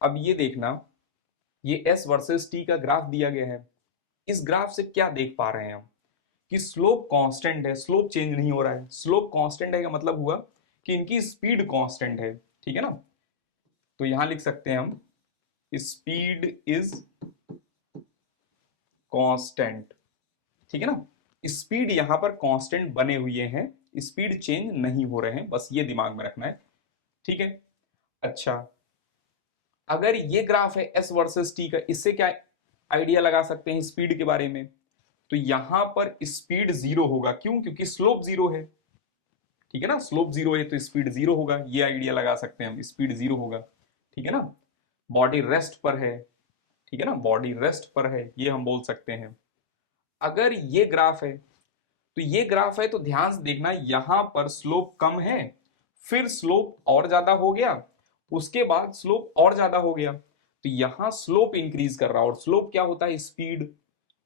अब ये देखना, ये s वर्सेस t का ग्राफ दिया गया है। इस ग्राफ से क्या देख पा रहे हैं हम कि स्लोप कांस्टेंट है, स्लोप चेंज नहीं हो रहा है। स्लोप कांस्टेंट है का मतलब हुआ कि इनकी स्पीड कांस्टेंट है। ठीक है ना। तो यहां लिख सकते हैं हम स्पीड इज कांस्टेंट। ठीक है ना। स्पीड यहां पर कांस्टेंट बने हुए हैं, स्पीड चेंज नहीं हो रहे हैं, बस ये दिमाग में रखना है। ठीक है। अच्छा, अगर ये ग्राफ है एस वर्सेस टी का, इससे क्या आइडिया लगा सकते हैं स्पीड के बारे में, तो यहां पर स्पीड जीरो होगा। क्यों? क्योंकि स्लोप जीरो है। ठीक है ना, स्लोप जीरो है तो स्पीड जीरो होगा, ये आइडिया लगा सकते हैं हम, स्पीड जीरो होगा। ठीक है ना। बॉडी रेस्ट पर है, ठीक है ना, बॉडी रेस्ट पर है, ये हम बोल सकते हैं। अगर ये ग्राफ है, तो ये ग्राफ है तो ध्यान से देखना, यहां पर स्लोप कम है, फिर स्लोप और ज्यादा हो गया, उसके बाद स्लोप और ज्यादा हो गया, तो यहां स्लोप इंक्रीज कर रहा है। और स्लोप क्या होता है, स्पीड।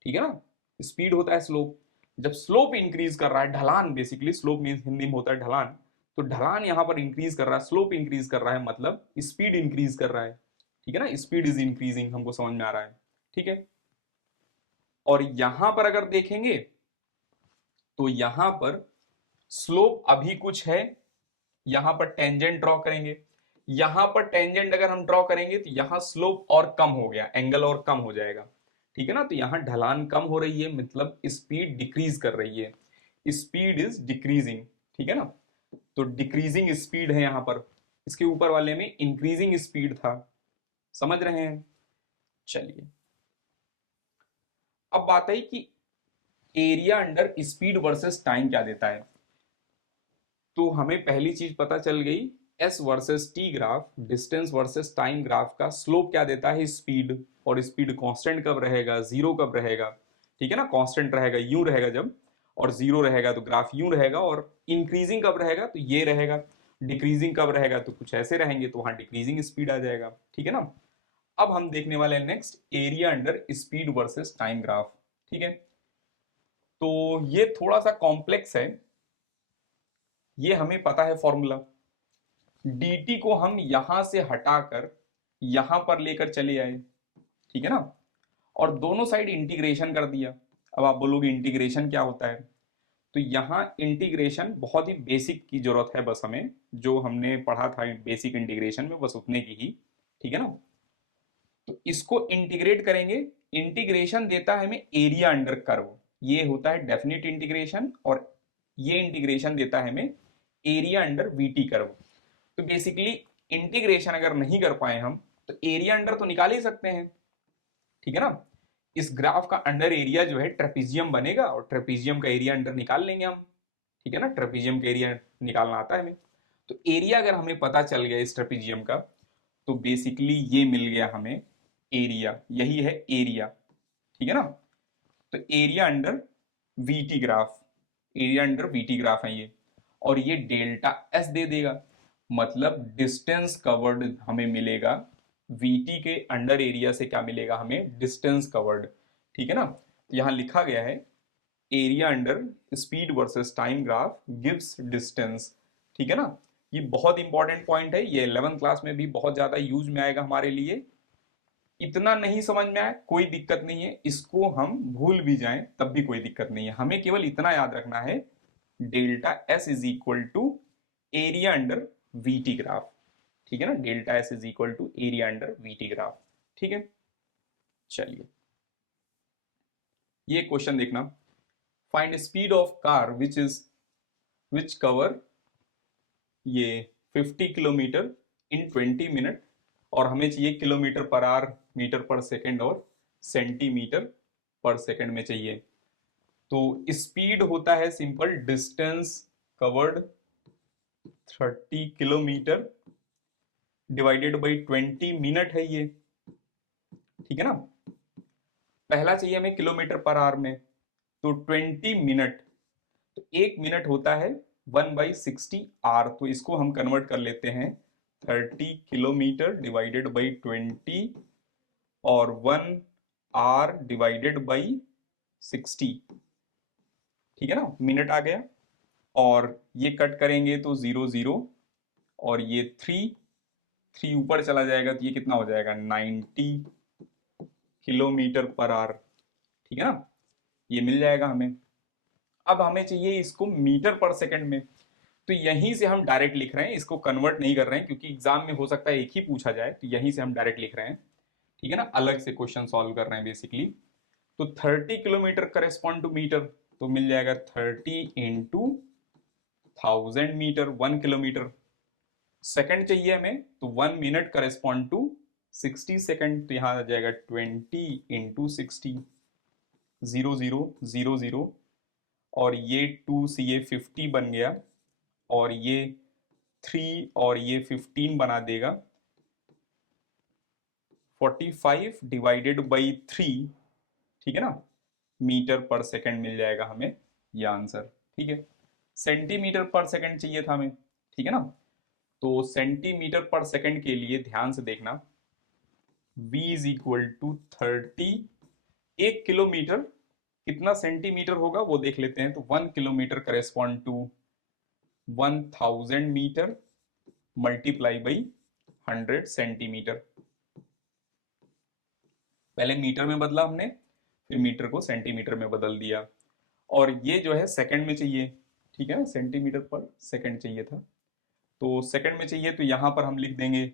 ठीक है ना, स्पीड होता है स्लोप। जब स्लोप इंक्रीज कर रहा है, ढलान, बेसिकली स्लोप मीन हिंदी में होता है ढलान, तो ढलान यहां पर इंक्रीज कर रहा है, स्लोप इंक्रीज कर रहा है, मतलब स्पीड इंक्रीज कर रहा है। ठीक है ना, स्पीड इज इंक्रीजिंग, हमको समझ में आ रहा है। ठीक है। और यहां पर अगर देखेंगे तो यहां पर स्लोप अभी कुछ है, यहां पर टेंजेंट ड्रॉ करेंगे, यहां पर टेंजेंट अगर हम ड्रॉ करेंगे तो यहां स्लोप और कम हो गया, एंगल और कम हो जाएगा। ठीक है ना। तो यहां ढलान कम हो रही है, मतलब स्पीड डिक्रीज कर रही है, स्पीड इज डिक्रीजिंग। ठीक है ना। तो डिक्रीजिंग स्पीड है यहां पर, इसके ऊपर वाले में इंक्रीजिंग स्पीड था। समझ रहे हैं। चलिए अब बात आई कि area under speed versus time क्या देता है। तो हमें पहली चीज पता चल गई, S versus T graph, distance versus time graph का स्लोप क्या देता है, स्पीड। और स्पीड कांस्टेंट कब रहेगा, जीरो कब रहेगा। ठीक है ना, कांस्टेंट रहेगा यूं रहेगा जब, और जीरो रहेगा तो ग्राफ यूं रहेगा, और इंक्रीजिंग कब रहेगा तो ये रहेगा, डिक्रीजिंग कब रहेगा तो कुछ ऐसे रहेंगे, तो वहां डिक्रीजिंग स्पीड आ जाएगा। ठीक है ना। अब हम देखने वाले हैं next, area under speed versus time graph. ठीक है। तो ये थोड़ा सा कॉम्प्लेक्स है, ये हमें पता है फॉर्मूला। dt को हम यहां से हटाकर यहां पर लेकर चले आए। ठीक है ना। और दोनों साइड इंटीग्रेशन कर दिया। अब आप बोलोगे इंटीग्रेशन क्या होता है, तो यहां इंटीग्रेशन बहुत ही बेसिक की जरूरत है, बस हमें जो हमने पढ़ा था बेसिक इंटीग्रेशन में, बस उतने की ही। ठीक है ना। तो इसको इंटीग्रेट करेंगे, इंटीग्रेशन देता है हमें एरिया अंडर कर्व, ये होता है डेफिनिट इंटीग्रेशन, और ये इंटीग्रेशन देता है हमें एरिया अंडर वीटी कर्व। तो बेसिकली इंटीग्रेशन अगर नहीं कर पाए हम, तो एरिया अंडर तो निकाल ही सकते हैं। ठीक है ना। इस ग्राफ का अंडर एरिया जो है ट्रेपीजियम बनेगा, और ट्रेपीजियम का एरिया अंडर निकाल लेंगे हम। ठीक है ना, ट्रेपीजियम का एरिया निकालना आता है हमें। तो एरिया अगर हमें पता चल गया इस ट्रेपीजियम का, तो बेसिकली ये मिल गया हमें एरिया, यही है एरिया। ठीक है ना। तो area under VT graph, area under VT graph है ये, और ये डेल्टा एस दे देगा, मतलब डिस्टेंस कवर्ड हमें मिलेगा। वीटी के अंडर एरिया से क्या मिलेगा हमें, डिस्टेंस कवर्ड। ठीक है ना। तो यहां लिखा गया है area under speed versus time graph gives distance. ठीक है ना। ये बहुत इंपॉर्टेंट पॉइंट है, ये 11th क्लास में भी बहुत ज्यादा यूज में आएगा हमारे लिए। इतना नहीं समझ में आए कोई दिक्कत नहीं है, इसको हम भूल भी जाएं तब भी कोई दिक्कत नहीं है, हमें केवल इतना याद रखना है, delta S is equal to area under VT graph. ठीक है ना, delta S is equal to area under VT graph. ठीक है, चलिए ये क्वेश्चन देखना, find speed of car which cover ये 50 किलोमीटर इन 20 मिनट, और हमें चाहिए किलोमीटर पर आवर, मीटर पर सेकंड और सेंटीमीटर पर सेकंड में चाहिए। तो स्पीड होता है simple distance covered 30 kilometre divided by 20 minute है ये। ठीक है ना, पहला चाहिए हमें किलोमीटर पर आवर में, तो 20 मिनट, तो 1 मिनट होता है 1/60 आर, तो इसको हम कन्वर्ट कर लेते हैं 30 किलोमीटर डिवाइडेड बाई 20 और 1 आर डिवाइडेड बाई 60। ठीक है ना, मिनट आ गया, और ये कट करेंगे तो 0 0, और ये 3 ऊपर चला जाएगा तो ये कितना हो जाएगा 90 किलोमीटर पर आवर। ठीक है ना, ये मिल जाएगा हमें। अब हमें चाहिए इसको मीटर पर सेकंड में, तो यहीं से हम डायरेक्ट लिख रहे हैं, इसको कन्वर्ट नहीं कर रहे हैं क्योंकि एग्जाम में हो सकता है एक ही पूछा जाए, तो यहीं से हम डायरेक्ट लिख रहे हैं। ठीक है ना, अलग से क्वेश्चन सॉल्व कर रहे हैं बेसिकली। तो 30 किलोमीटर करेस्पॉन्ड टू मीटर, तो मिल जाएगा 30 इंटू 1000 मीटर, 1 किलोमीटर। सेकंड चाहिए हमें, तो 1 मिनट करेस्पॉन्ड टू 60 सेकंड, तो यहां आ जाएगा 20 इंटू 60, 0 0 0 0, और ये 2 से ये 50 बन गया, और ये 3 और ये 15 बना देगा 45 डिवाइडेड बाई 3। ठीक है ना, मीटर पर सेकंड मिल जाएगा हमें ये आंसर। ठीक है, सेंटीमीटर पर सेकंड चाहिए था हमें। ठीक है ना, तो सेंटीमीटर पर सेकंड के लिए ध्यान से देखना, v is equal to 30, 1 kilometre कितना सेंटीमीटर होगा वो देख लेते हैं, तो 1 kilometre correspond to 1000 metre multiply by 100 centimetre. पहले मीटर में बदला हमने, फिर मीटर को सेंटीमीटर में बदल दिया, और ये जो है सेकंड में चाहिए। ठीक है ना, सेंटीमीटर पर सेकंड चाहिए था, तो सेकंड में चाहिए, तो यहां पर हम लिख देंगे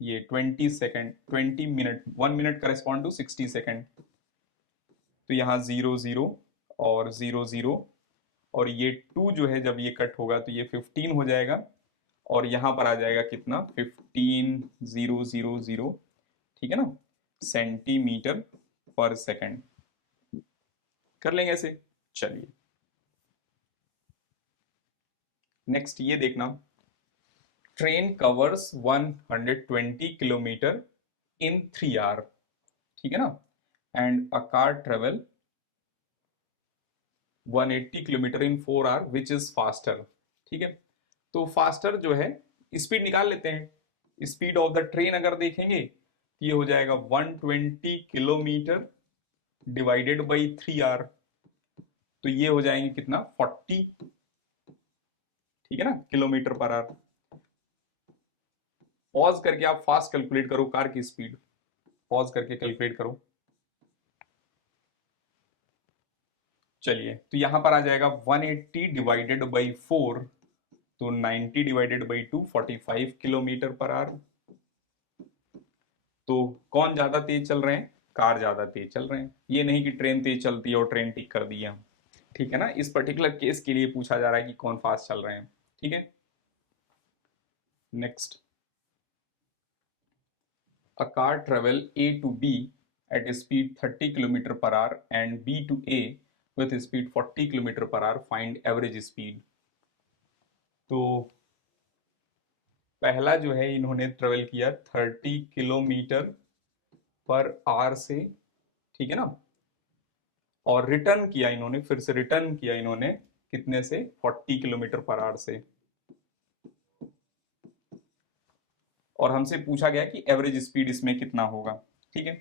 ये 20 second, 20 minute, 1 minute correspond to 60 second, तो यहाँ 0 0 और 0 0, और ये 2 जो है जब ये कट होगा तो ये 15 हो जाएगा, और यहाँ पर आ जाएगा कितना 15 0 0 0। ठीक है ना, सेंटीमीटर पर सेकंड। कर लेंगे ऐसे, चलिए नेक्स्ट ये देखना, train covers 120 kilometre in 3 hour. ठीक है ना, and a car travel 180 kilometre in 4 hour which is faster. ठीक है, तो फास्टर जो है स्पीड निकाल लेते हैं। स्पीड ऑफ द ट्रेन अगर देखेंगे तो ये हो जाएगा 120 किलोमीटर डिवाइडेड बाई 3 आवर, तो ये हो जाएंगे कितना 40। ठीक है ना, किलोमीटर पर आवर। पॉज करके आप फास्ट कैलकुलेट करो कार की स्पीड, पॉज करके कैलकुलेट करो। चलिए, तो यहां पर आ जाएगा 180 डिवाइडेड बाई 4, तो 90 divided by 2 45 kilometre per our. तो कौन ज्यादा तेज चल रहे हैं, कार ज्यादा तेज चल रहे हैं, ये नहीं कि ट्रेन तेज चलती है और ट्रेन टिक कर दी हम। ठीक है ना, इस पर्टिकुलर केस के लिए पूछा जा रहा है कि कौन फास्ट चल रहे हैं। ठीक है, next, a car travel A to B at a speed 30 km per hour and B to A with a speed 40 km per hour, find average speed। तो पहला जो है इन्होंने ट्रेवल किया 30 किलोमीटर पर आवर से, ठीक है ना, और रिटर्न किया इन्होंने, फिर से रिटर्न किया इन्होंने कितने से 40 किलोमीटर पर आवर से, और हमसे पूछा गया कि एवरेज स्पीड इसमें कितना होगा। ठीक है,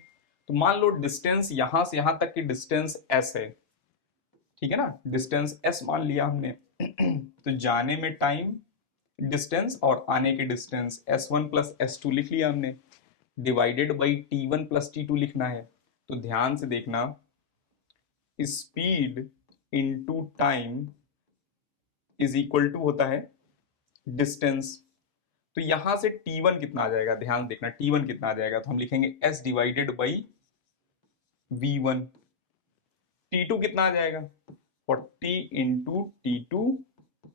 तो मान लो डिस्टेंस यहां से यहां तक की डिस्टेंस s है। ठीक है ना, डिस्टेंस s मान लिया हमने तो जाने में टाइम डिस्टेंस और आने की डिस्टेंस S1 प्लस S2 लिख लिया हमने, divided by T1 plus T2 लिखना है। तो ध्यान से देखना, speed into time is equal to होता है डिस्टेंस। तो यहां से T1 कितना आ जाएगा, ध्यान देखना T1 कितना आ जाएगा, तो हम लिखेंगे S divided by V1। T2 कितना आ जाएगा, 40 into T2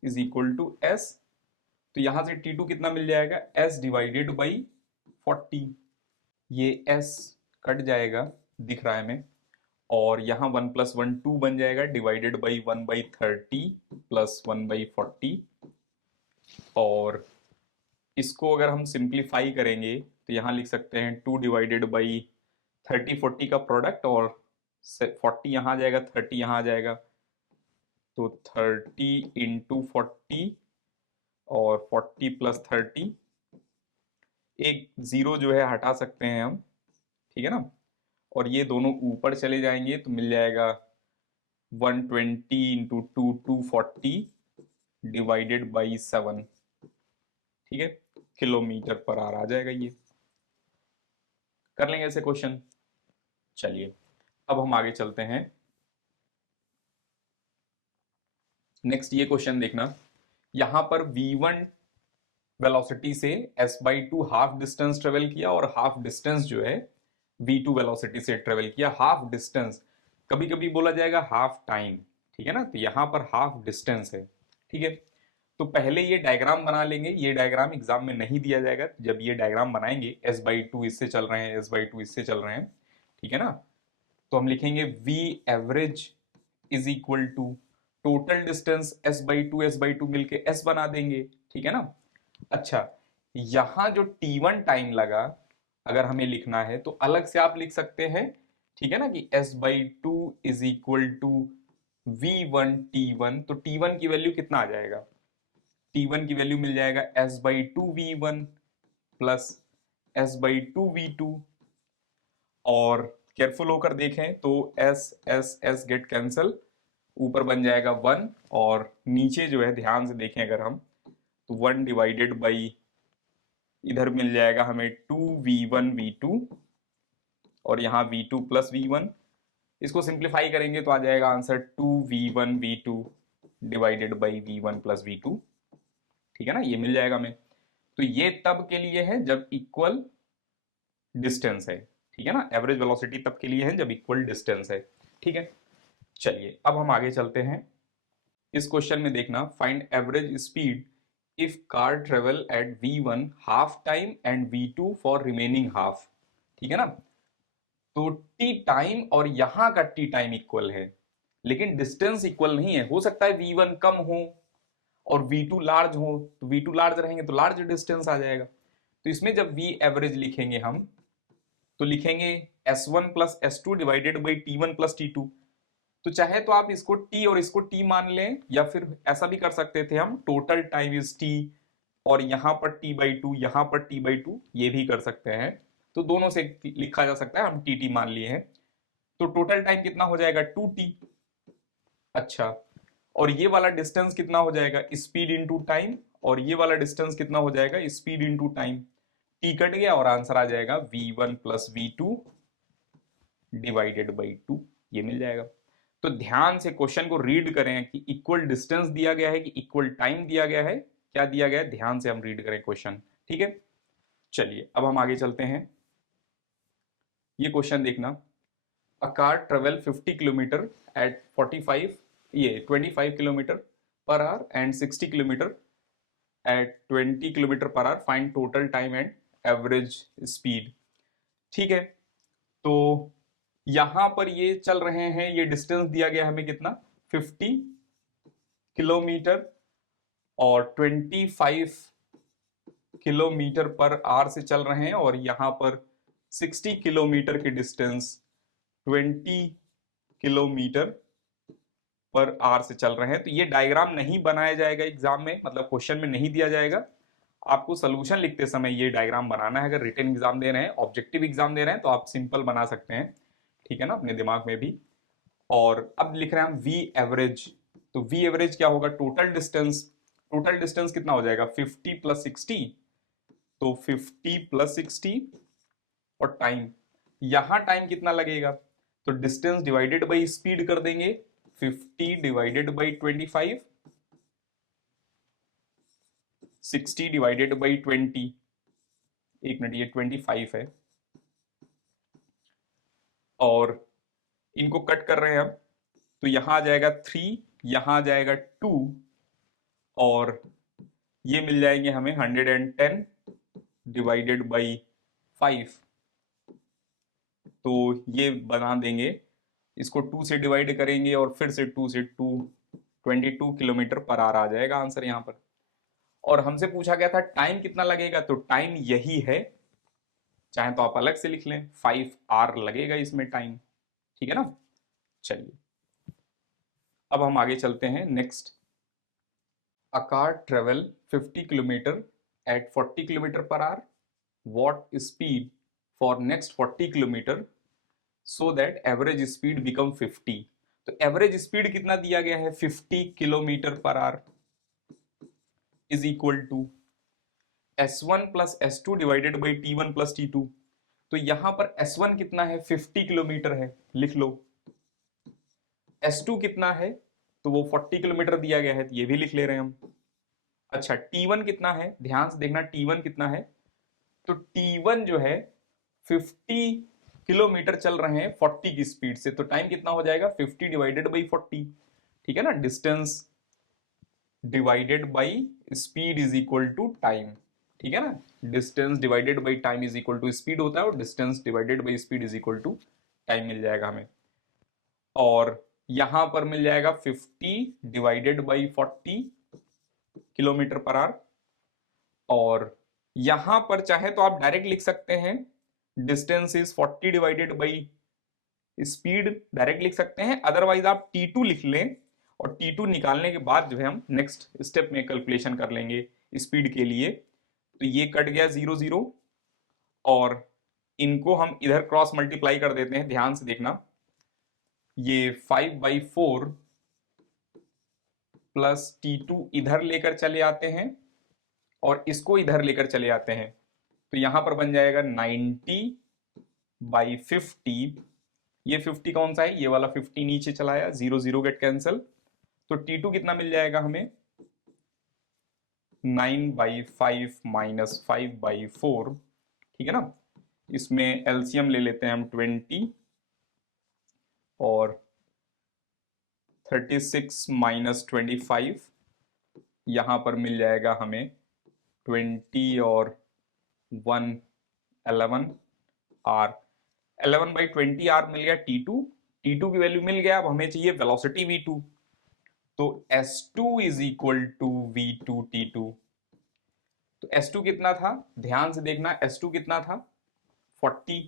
is equal to S। तो यहां से T2 कितना मिल जाएगा, S डिवाइडेड बाई 40। ये S कट जाएगा, दिख रहा है हमें, और यहाँ 1 प्लस 1 2 बन जाएगा, डिवाइडेड बाई 1/30 प्लस 1/40। और इसको अगर हम सिंप्लीफाई करेंगे तो यहाँ लिख सकते हैं 2 डिवाइडेड बाई 30-40 का प्रोडक्ट, और 40 यहाँ आ जाएगा, 30 यहाँ आ जाएगा, तो 30 इंटू 40 और 40 प्लस 30, एक जीरो जो है हटा सकते हैं हम, ठीक है ना, और ये दोनों ऊपर चले जाएंगे तो मिल जाएगा 120 इंटू 2 240 डिवाइडेड बाई 7, ठीक है, किलोमीटर पर आवर आ जाएगा। ये कर लेंगे ऐसे क्वेश्चन। चलिए अब हम आगे चलते हैं। नेक्स्ट ये क्वेश्चन देखना, यहां पर v1 वेलोसिटी से s/2 हाफ डिस्टेंस ट्रेवल किया, और हाफ डिस्टेंस जो है v2 वेलोसिटी से ट्रेवल किया। हाफ डिस्टेंस कभी कभी बोला जाएगा हाफ टाइम, ठीक है ना, तो यहां पर हाफ डिस्टेंस है, ठीक है। तो पहले ये डायग्राम बना लेंगे, ये डायग्राम एग्जाम में नहीं दिया जाएगा। जब ये डायग्राम बनाएंगे s/2 इससे चल रहे हैं, s/2 इससे चल रहे हैं, ठीक है ना, तो हम लिखेंगे v average is equal to total distance s/2 मिलके s बना देंगे, ठीक है ना। अच्छा, यहां जो T1 टाइम लगा अगर हमें लिखना है तो अलग से आप लिख सकते हैं, ठीक है ना, कि s/2 is equal to v1 T1। तो T1 की वैल्यू कितना आ जाएगा, T1 की वैल्यू मिल जाएगा s/2 v1 plus s/2 v2। और केयरफुल होकर देखें तो s s s get cancel, ऊपर बन जाएगा 1, और नीचे जो है ध्यान से देखें अगर हम, तो 1 डिवाइडेड बाई इधर मिल जाएगा हमें 2v1 v2, और यहाँ v2 प्लस v1। इसको सिंप्लीफाई करेंगे तो आ जाएगा answer 2v1 v2 divided by v1 plus v2, ठीक है ना, ये मिल जाएगा हमें। तो ये तब के लिए है जब इक्वल डिस्टेंस है, ठीक है ना, एवरेज वेलोसिटी तब के लिए है जब इक्वल डिस्टेंस है, ठीक है। चलिए अब हम आगे चलते हैं। इस क्वेश्चन में देखना, find average speed if car travel eight v1 half time and v2 for remaining half, ठीक है ना। तो टी टाइम और यहां का टी टाइम इक्वल है, लेकिन डिस्टेंस इक्वल नहीं है। हो सकता है v1 कम हो और v2 लार्ज हो, तो v2 लार्ज रहेंगे तो लार्ज डिस्टेंस आ जाएगा। तो इसमें जब v एवरेज लिखेंगे हम, तो लिखेंगे s1 plus s2 divided by t1 plus t2। तो चाहे तो आप इसको t और इसको t मान लें, या फिर ऐसा भी कर सकते थे हम, टोटल टाइम इज t और यहां पर t/2 यहां पर t/2, ये भी कर सकते हैं। तो दोनों से लिखा जा सकता है, हम tt मान लिए हैं। तो टोटल टाइम कितना हो जाएगा 2t। अच्छा, और ये वाला डिस्टेंस कितना हो जाएगा, स्पीड इनटू टाइम, और ये वाला डिस्टेंस कितना हो जाएगा, speed into time. t cut गया और आंसर आ जाएगा v1 plus v2 divided by 2, ये मिल जाएगा। तो ध्यान से क्वेश्चन को रीड करें कि इक्वल डिस्टेंस दिया गया है कि इक्वल टाइम दिया गया है, क्या दिया गया है, ध्यान से हम रीड करें क्वेश्चन, ठीक है। चलिए अब हम आगे चलते हैं। ये क्वेश्चन देखना, a car travel 50 kilometre at 25 kilometre per hour and 60 kilometre at 20 kilometre per hour, find total time and average speed, ठीक है। तो यहां पर ये चल रहे हैं, ये डिस्टेंस दिया गया हमें कितना, 50 किलोमीटर और 25 किलोमीटर पर आवर से चल रहे हैं, और यहां पर 60 किलोमीटर की डिस्टेंस 20 किलोमीटर पर आवर से चल रहे हैं। तो ये डायग्राम नहीं बनाया जाएगा एग्जाम में, मतलब क्वेश्चन में नहीं दिया जाएगा। आपको सोल्यूशन लिखते समय ये डायग्राम बनाना है। अगर रिटन एग्जाम दे रहे हैं, ऑब्जेक्टिव एग्जाम दे रहे हैं, तो आप सिंपल बना सकते हैं, ठीक है ना, अपने दिमाग में भी। और अब लिख रहे हैं हम वी एवरेज, तो वी एवरेज क्या होगा, टोटल डिस्टेंस टोटल डिस्टेंस कितना हो जाएगा 50 प्लस 60, तो 50 प्लस 60 और टाइम, यहां टाइम कितना लगेगा, तो डिस्टेंस डिवाइडेड बाई स्पीड कर देंगे, 50 डिवाइडेड बाई 25, 60 डिवाइडेड बाई 20, एक मिनट ये 25 है, और इनको कट कर रहे हैं हम, तो यहां आ जाएगा 3, यहां आ जाएगा 2, और ये मिल जाएंगे हमें 110 डिवाइडेड बाई 5, तो ये बना देंगे, इसको 2 से डिवाइड करेंगे और फिर से 2 से 22 किलोमीटर पर आवर आ जाएगा आंसर यहां पर। और हमसे पूछा गया था टाइम कितना लगेगा, तो टाइम यही है, चाहे तो आप अलग से लिख लें, 5 आवर लगेगा इसमें टाइम, ठीक है ना। चलिए अब हम आगे चलते हैं next. A car travel 50 kilometre at 40 kilometre per hour, what speed for next 40 kilometre so that average speed become 50। तो एवरेज स्पीड कितना दिया गया है 50 kilometre per hour is equal to S1 plus S2 divided by T1 plus T2। तो यहां पर S1 कितना है 50 किलोमीटर है, लिख लो। S2 कितना है, तो वो 40 किलोमीटर दिया गया है, तो ये भी लिख ले रहे हैं हम। अच्छा T1 कितना है, ध्यान से देखना T1 कितना है, तो T1 जो है 50 किलोमीटर चल रहे हैं 40 की स्पीड से, तो टाइम कितना हो जाएगा 50 डिवाइडेड बाई 40, ठीक है ना। Distance divided by speed is equal to time, ठीक है ना। Distance divided by time is equal to speed होता है, और distance divided by speed is equal to time मिल जाएगा हमें। और यहां पर मिल जाएगा 50 divided by 40 kilometre per hour, और यहां पर चाहे तो आप डायरेक्ट लिख सकते हैं distance is 40 divided by speed, direct लिख सकते हैं, अदरवाइज आप T2 लिख लें, और T2 निकालने के बाद जो है हम नेक्स्ट स्टेप में कैलकुलेशन कर लेंगे स्पीड के लिए। तो ये कट गया 0 0, और इनको हम इधर क्रॉस मल्टीप्लाई कर देते हैं, ध्यान से देखना, ये 5/4 प्लस T2 इधर लेकर चले आते हैं, और इसको इधर लेकर चले आते हैं, तो यहां पर बन जाएगा 90/50। ये 50 कौन सा है, ये वाला 50 नीचे चलाया, 0 0 गेट कैंसल, तो T2 कितना मिल जाएगा हमें 9/5 माइनस 5/4, ठीक है ना। इसमें एलसीएम ले लेते हैं हम 20, और 36 माइनस 25, यहां पर मिल जाएगा हमें 20 और 1 11 आर, 11/20 आर मिल गया T2, T2 की वैल्यू मिल गया। अब हमें चाहिए वेलोसिटी V2, तो S2 is equal to V2 T2। तो S2 कितना था, ध्यान से देखना, S2 कितना था 40,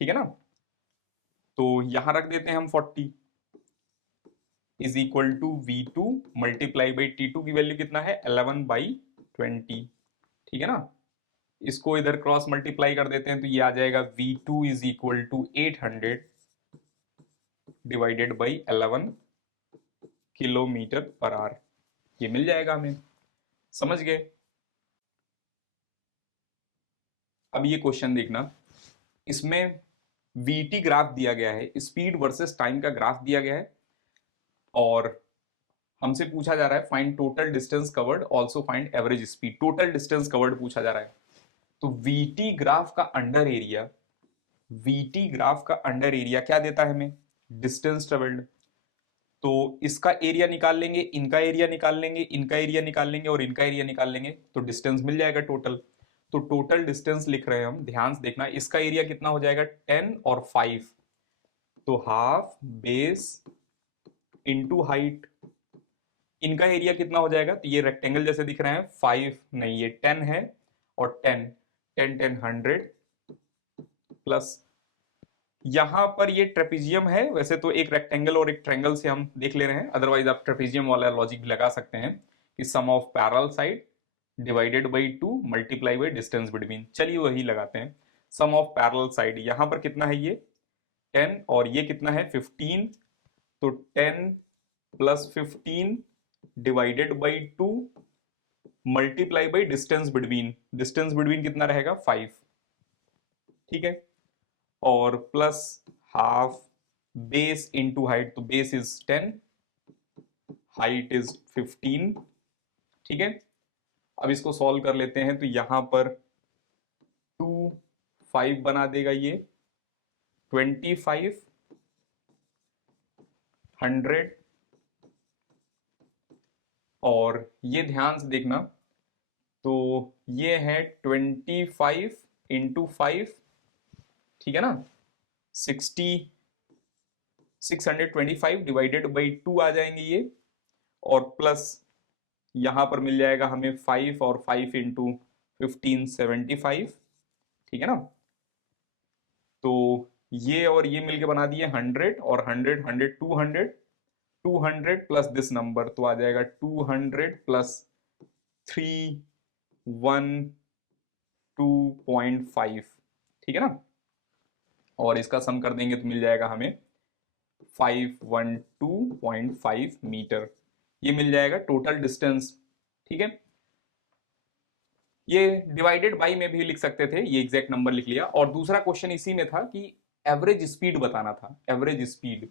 ठीक है ना, तो यहां रख देते हैं हम 40 is equal to V2 multiply by T2 की वैल्यू कितना है 11/20, ठीक है ना। इसको इधर क्रॉस मल्टीप्लाई कर देते हैं, तो ये आ जाएगा V2 is equal to 800 divided by 11 kilometre per hour, ये मिल जाएगा हमें, समझ गए। अब ये क्वेश्चन देखना, इसमें VT ग्राफ दिया गया है, स्पीड वर्सेस टाइम का ग्राफ दिया गया है, और हमसे पूछा जा रहा है find total distance covered also find average speed, total distance covered पूछा जा रहा है। तो VT ग्राफ का अंडर एरिया, VT ग्राफ का अंडर एरिया क्या देता है हमें, डिस्टेंस ट्रेवल्ड, तो इसका एरिया निकाल लेंगे, इनका एरिया निकाल लेंगे, इनका एरिया निकाल लेंगे, और इनका एरिया निकाल लेंगे, तो डिस्टेंस मिल जाएगा टोटल। तो टोटल डिस्टेंस लिख रहे हैं हम, ध्यान से देखना, इसका एरिया कितना हो जाएगा 10 और 5, तो हाफ बेस इंटू हाइट, इनका एरिया कितना हो जाएगा, तो ये रेक्टेंगल जैसे दिख रहे हैं, 5 नहीं ये 10 है, और 10 10 10 100 प्लस, यहां पर ये ट्रेपेजियम है, वैसे तो एक रेक्टेंगल और एक ट्रायंगल से हम देख ले रहे हैं, अदरवाइज आप ट्रेपेजियम वाला लॉजिक भी लगा सकते हैं कि sum of parallel side divided by 2 multiply by distance between, चलिए वही लगाते हैं। सम ऑफ पैरेलल साइड यहां पर कितना है, ये 10 और ये कितना है 15, तो 10 plus 15 divided by 2 multiply by distance between कितना रहेगा 5, ठीक है, और plus half base into height, तो बेस इज 10, हाइट इज 15, ठीक है। अब इसको सॉल्व कर लेते हैं, तो यहां पर 2 5 बना देगा ये 25 100, और ये ध्यान से देखना, तो ये है 25 इंटू 5, ठीक है ना, 625 डिवाइडेड बाई 2 आ जाएंगे ये, और प्लस यहां पर मिल जाएगा हमें 5 और 5 इंटू 15 75, ठीक है ना। तो ये और ये मिलके बना दिए 100, और 100 100 200, 200 प्लस दिस नंबर, तो आ जाएगा 200 प्लस 312.5, ठीक है ना, और इसका सम कर देंगे तो मिल जाएगा हमें 512.5 मीटर, ये मिल जाएगा टोटल डिस्टेंस, ठीक है। ये डिवाइडेड बाई में भी लिख सकते थे, ये एग्जैक्ट नंबर लिख लिया। और दूसरा क्वेश्चन इसी में था कि एवरेज स्पीड बताना था, एवरेज स्पीड।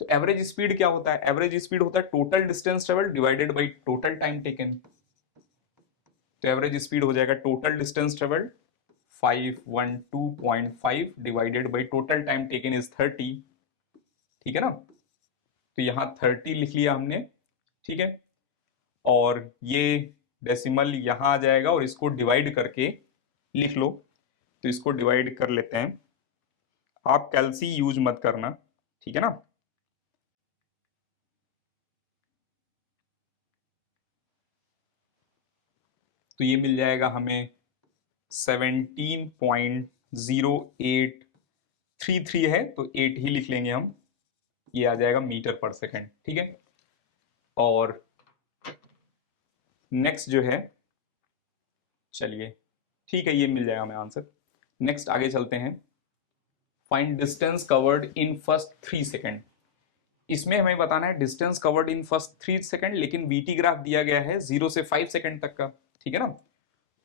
तो एवरेज स्पीड क्या होता है? एवरेज स्पीड होता है total distance travel divided by total time taken. तो एवरेज स्पीड हो जाएगा total distance travel 512.5 divided by total time taken is 30, ठीक है ना। तो यहां 30 लिख लिया हमने, ठीक है, और ये डेसिमल यहां आ जाएगा, और इसको डिवाइड करके लिख लो। तो इसको डिवाइड कर लेते हैं, आप कैलसी यूज मत करना, ठीक है ना। तो ये मिल जाएगा हमें 17.0833 है, तो 8 ही लिख लेंगे हम, ये आ जाएगा मीटर पर सेकेंड, ठीक है। और नेक्स्ट जो है, चलिए ठीक है, ये मिल जाएगा हमें आंसर। नेक्स्ट आगे चलते हैं, find distance covered in first 3 second. इसमें हमें बताना है distance covered in first 3 second, लेकिन वीटी ग्राफ दिया गया है 0 से 5 सेकेंड तक का, ठीक है ना।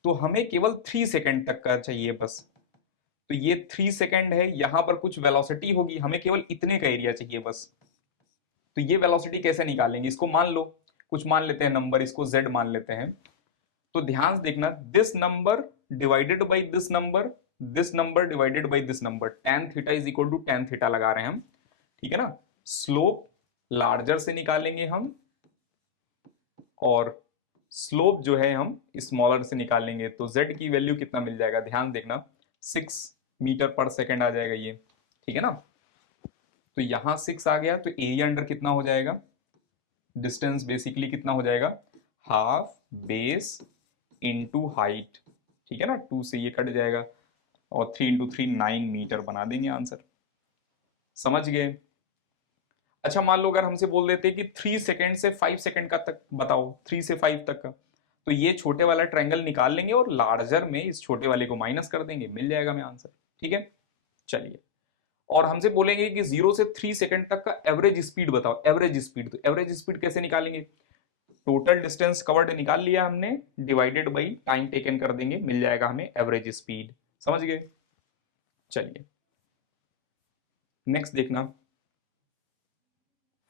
तो हमें केवल 3 सेकेंड तक का चाहिए बस। तो ये 3 सेकेंड है, यहां पर कुछ वेलोसिटी होगी, हमें केवल इतने का एरिया चाहिए बस। तो ये वेलोसिटी कैसे निकालेंगे? इसको मान लो, कुछ मान लेते हैं नंबर, इसको z मान लेते हैं। तो ध्यान से देखना, this number divided by this number, this number divided by this number, tan theta is equal to tan theta लगा रहे हैं हम, ठीक है ना। स्लोप लार्जर से निकालेंगे हम, और स्लोप जो है हम स्मॉलर से निकालेंगे। तो z की वैल्यू कितना मिल जाएगा? ध्यान देखना, 6 मीटर पर सेकेंड आ जाएगा ये, ठीक है ना। तो यहां 6 आ गया, तो एरिया अंडर कितना हो जाएगा? डिस्टेंस बेसिकली कितना हो जाएगा? हाफ बेस इंटू हाइट, ठीक है ना। 2 से ये कट जाएगा, और 3 इंटू 3 9 मीटर बना देंगे आंसर। समझ गए? अच्छा, मान लो अगर हमसे बोल देते कि 3 सेकेंड से 5 सेकेंड का तक बताओ, 3 से 5 तक का, तो ये छोटे वाला ट्रायंगल निकाल लेंगे और लार्जर में इस छोटे वाले को माइनस कर देंगे, मिल जाएगा हमें आंसर, ठीक है। चलिए, और हमसे बोलेंगे कि 0 से 3 सेकेंड तक का एवरेज स्पीड बताओ, एवरेज स्पीड। तो एवरेज स्पीड कैसे निकालेंगे? टोटल डिस्टेंस कवर्ड निकाल लिया हमने, डिवाइडेड बाई टाइम टेकन कर देंगे, मिल जाएगा हमें एवरेज स्पीड। समझ गए? चलिए नेक्स्ट देखना,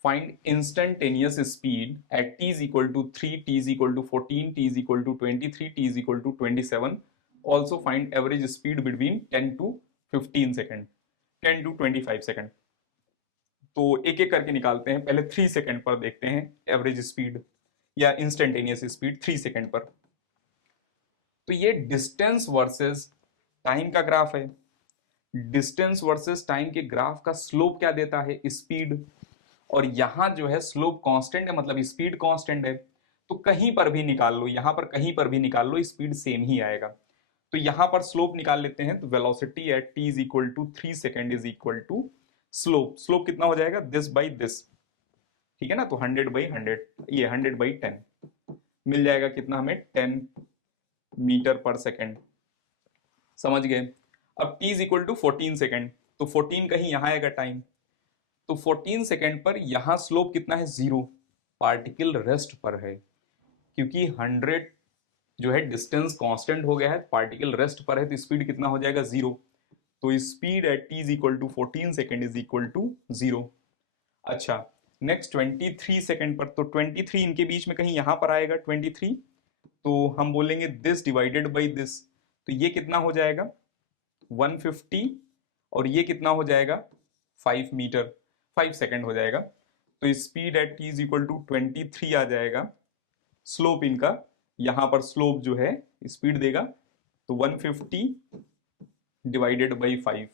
find instantaneous speed at t is equal to 3, t is equal to 14, t is equal to 23, t is equal to 27. Also find average speed between 10 to 15 second, 10 to 25 second. तो एक एक करके निकालते हैं, पहले 3 सेकेंड पर देखते हैं एवरेज स्पीड या इंस्टेंटेनियस स्पीड 3 सेकेंड पर। तो ये डिस्टेंस वर्सेस टाइम का ग्राफ है। डिस्टेंस वर्सेस टाइम के ग्राफ का स्लोप क्या देता है? स्पीड। और यहां जो है स्लोप कांस्टेंट है, मतलब स्पीड कांस्टेंट है। तो कहीं पर भी निकाल लो, यहां पर कहीं पर भी निकाल लो, स्पीड सेम ही आएगा। तो यहां पर स्लोप निकाल लेते हैं, तो velocity at t is equal to 3 second is equal to slope. Slope कितना हो जाएगा? दिस बाई दिस, ठीक है ना। तो 100 बाई 100, ये 100 बाई 10 मिल जाएगा, कितना हमें? 10 मीटर पर सेकेंड। समझ गए? अब t is equal to 14 second, तो 14 कहीं यहां आएगा टाइम। तो 14 सेकेंड पर यहां स्लोप कितना है? 0। पार्टिकल रेस्ट पर है, क्योंकि 100 जो है डिस्टेंस कांस्टेंट हो गया है, पार्टिकल रेस्ट पर है, तो स्पीड कितना हो जाएगा 0। तो speed at t is equal to 14 second is equal to 0। अच्छा, नेक्स्ट 23 सेकेंड पर, तो 23 इनके बीच में कहीं यहां पर आएगा 23, तो हम बोलेंगे दिस डिवाइडेड बाई दिस, तो ये कितना हो जाएगा 150, और ये कितना हो जाएगा 5 मीटर, 5 सेकेंड हो जाएगा। तो speed at t is equal to 23 आ जाएगा। स्लोप इनका, यहां पर स्लोप जो है स्पीड देगा, तो 150 डिवाइडेड बाई 5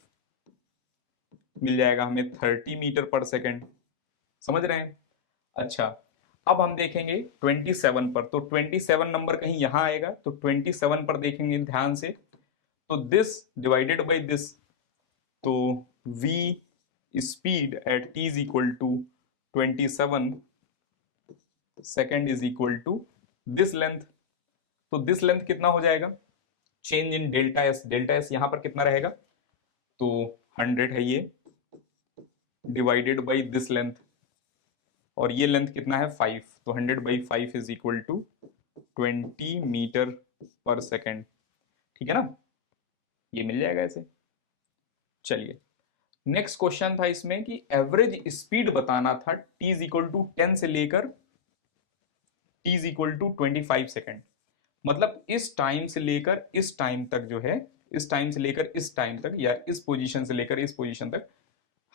मिल जाएगा हमें 30 मीटर पर सेकेंड। समझ रहे हैं? अच्छा, अब हम देखेंगे 27 पर, तो 27 नंबर कहीं यहां आएगा, तो 27 पर देखेंगे ध्यान से, तो दिस डिवाइडेड बाई दिस, तो v speed at t is equal to 27 second is equal to this length, तो दिस लेंथ कितना हो जाएगा, change in delta s, delta s यहां पर कितना रहेगा, तो 100 है ये, डिवाइडेड बाई दिस लेंथ, और ये लेंथ कितना है 5, तो 100 by 5 is equal to 20 metre पर सेकेंड। ठीक है ना, ये मिल जाएगा ऐसे। चलिए, नेक्स्ट क्वेश्चन था इसमें कि एवरेज स्पीड बताना था t इज इक्वल टू 10 से लेकर t is equal to 25 second, मतलब इस टाइम से लेकर इस टाइम तक जो है, इस टाइम से लेकर इस टाइम तक, या इस पोजीशन से लेकर इस पोजीशन तक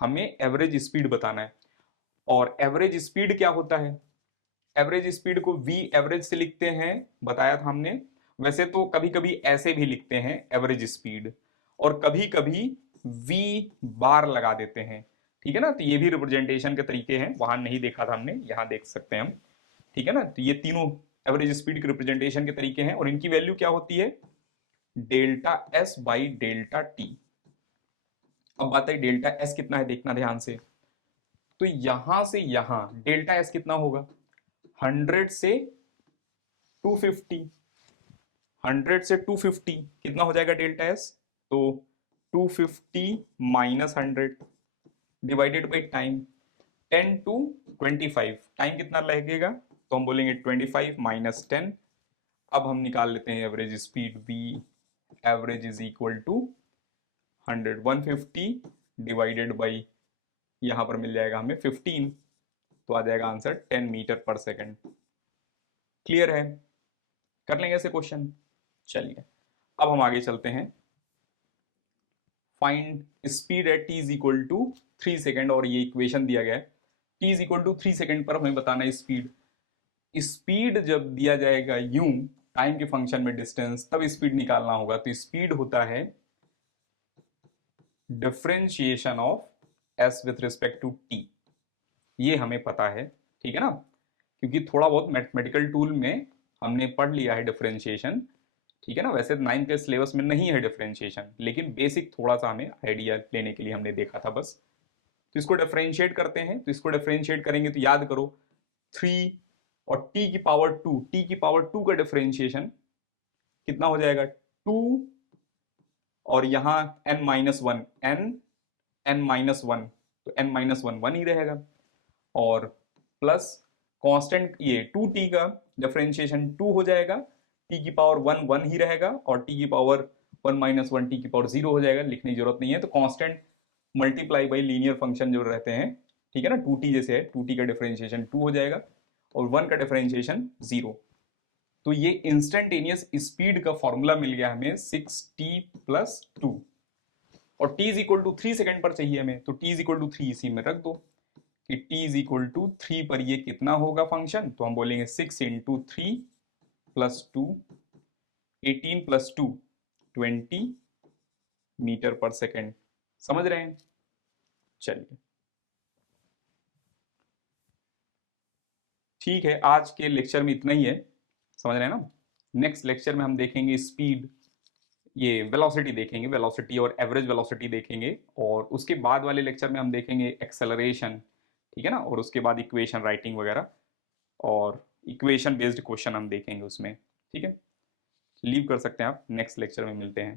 हमें एवरेज स्पीड बताना है। और एवरेज स्पीड क्या होता है, एवरेज स्पीड को v एवरेज से लिखते हैं, बताया था हमने। वैसे तो कभी कभी ऐसे भी लिखते हैं एवरेज स्पीड, और कभी कभी v बार लगा देते हैं। ठीक है ना, तो ये भी रिप्रेजेंटेशन के तरीके हैं, वहां नहीं देखा था हमने, यहां देख सकते हैं हम। ठीक है ना, तो ये तीनों एवरेज स्पीड के रिप्रेजेंटेशन के तरीके हैं, और इनकी वैल्यू क्या होती है, delta S by delta T. अब बात है डेल्टा एस कितना है, देखना ध्यान से, तो यहां से यहां डेल्टा एस कितना होगा, 100 से 250, 100 से 250 कितना हो जाएगा डेल्टा एस, तो 250 minus 100 divided by time, 10 to 25, time कितना लगेगा, तो हम बोलेंगे 25 माइनस 10। अब हम निकाल लेते हैं average speed, v average is equal to 100, 150 divided by, यहां पर मिल जाएगा हमें 15, तो आ जाएगा आंसर 10 मीटर पर सेकेंड। क्लियर है, कर लेंगे ऐसे क्वेश्चन। चलिए, अब हम आगे चलते हैं। Find speed at t is equal to 3 second, और ये इक्वेशन दिया गया है, t is equal to 3 second पर हमें बताना है स्पीड। स्पीड जब दिया जाएगा यूं टाइम के फंक्शन में डिस्टेंस, तब स्पीड निकालना होगा। तो स्पीड होता है differentiation of s with respect to t, ये हमें पता है। ठीक है ना, क्योंकि थोड़ा बहुत मैथमेटिकल टूल में हमने पढ़ लिया है डिफरेंशिएशन। ठीक है ना, वैसे 9th के सिलेबस में नहीं है डिफरेंशिएशन, लेकिन बेसिक थोड़ा सा हमें आइडिया लेने के लिए हमने देखा था बस। तो इसको डिफरेंशिएट करते हैं, तो इसको डिफरेंशिएट करेंगे तो याद करो 3 और t की पावर 2, t की पावर 2 का डिफरेंशिएशन कितना हो जाएगा 2, और यहाँ n minus one, n minus one, तो n माइनस वन 1 ही रहेगा, और प्लस कांस्टेंट ये 2t का डिफरेंशिएशन 2 हो जाएगा, t की पावर 1 1 ही रहेगा, और t की पावर 1 माइनस 1 t की पावर 0 हो जाएगा, लिखने की जरूरत नहीं है। तो constant multiply by linear function जो रहते हैं, ठीक है ना, 2t जैसे है, 2t का डिफरेंशिएशन 2 हो जाएगा, और 1 का डिफरेंशिएशन 0। तो ये इंस्टेंटेनियस स्पीड का फॉर्मूला मिल गया हमें 6t प्लस 2, और t is equal to 3 second पर चाहिए हमें, तो t इज इक्वल टू 3 इसी में रख दो कि t इज इक्वल टू 3 पर ये कितना होगा फंक्शन, तो हम बोलेंगे 6 इंटू 3 प्लस 2, 18 प्लस 2 20 मीटर पर सेकेंड। समझ रहे हैं? चलिए, ठीक है, आज के लेक्चर में इतना ही है, समझ रहे हैं ना। नेक्स्ट लेक्चर में हम देखेंगे स्पीड, ये वेलोसिटी देखेंगे, वेलोसिटी और एवरेज वेलोसिटी देखेंगे, और उसके बाद वाले लेक्चर में हम देखेंगे एक्सेलरेशन। ठीक है ना, और उसके बाद इक्वेशन राइटिंग वगैरह, और इक्वेशन बेस्ड क्वेश्चन हम देखेंगे उसमें। ठीक है, लीव कर सकते हैं आप, नेक्स्ट लेक्चर में मिलते हैं।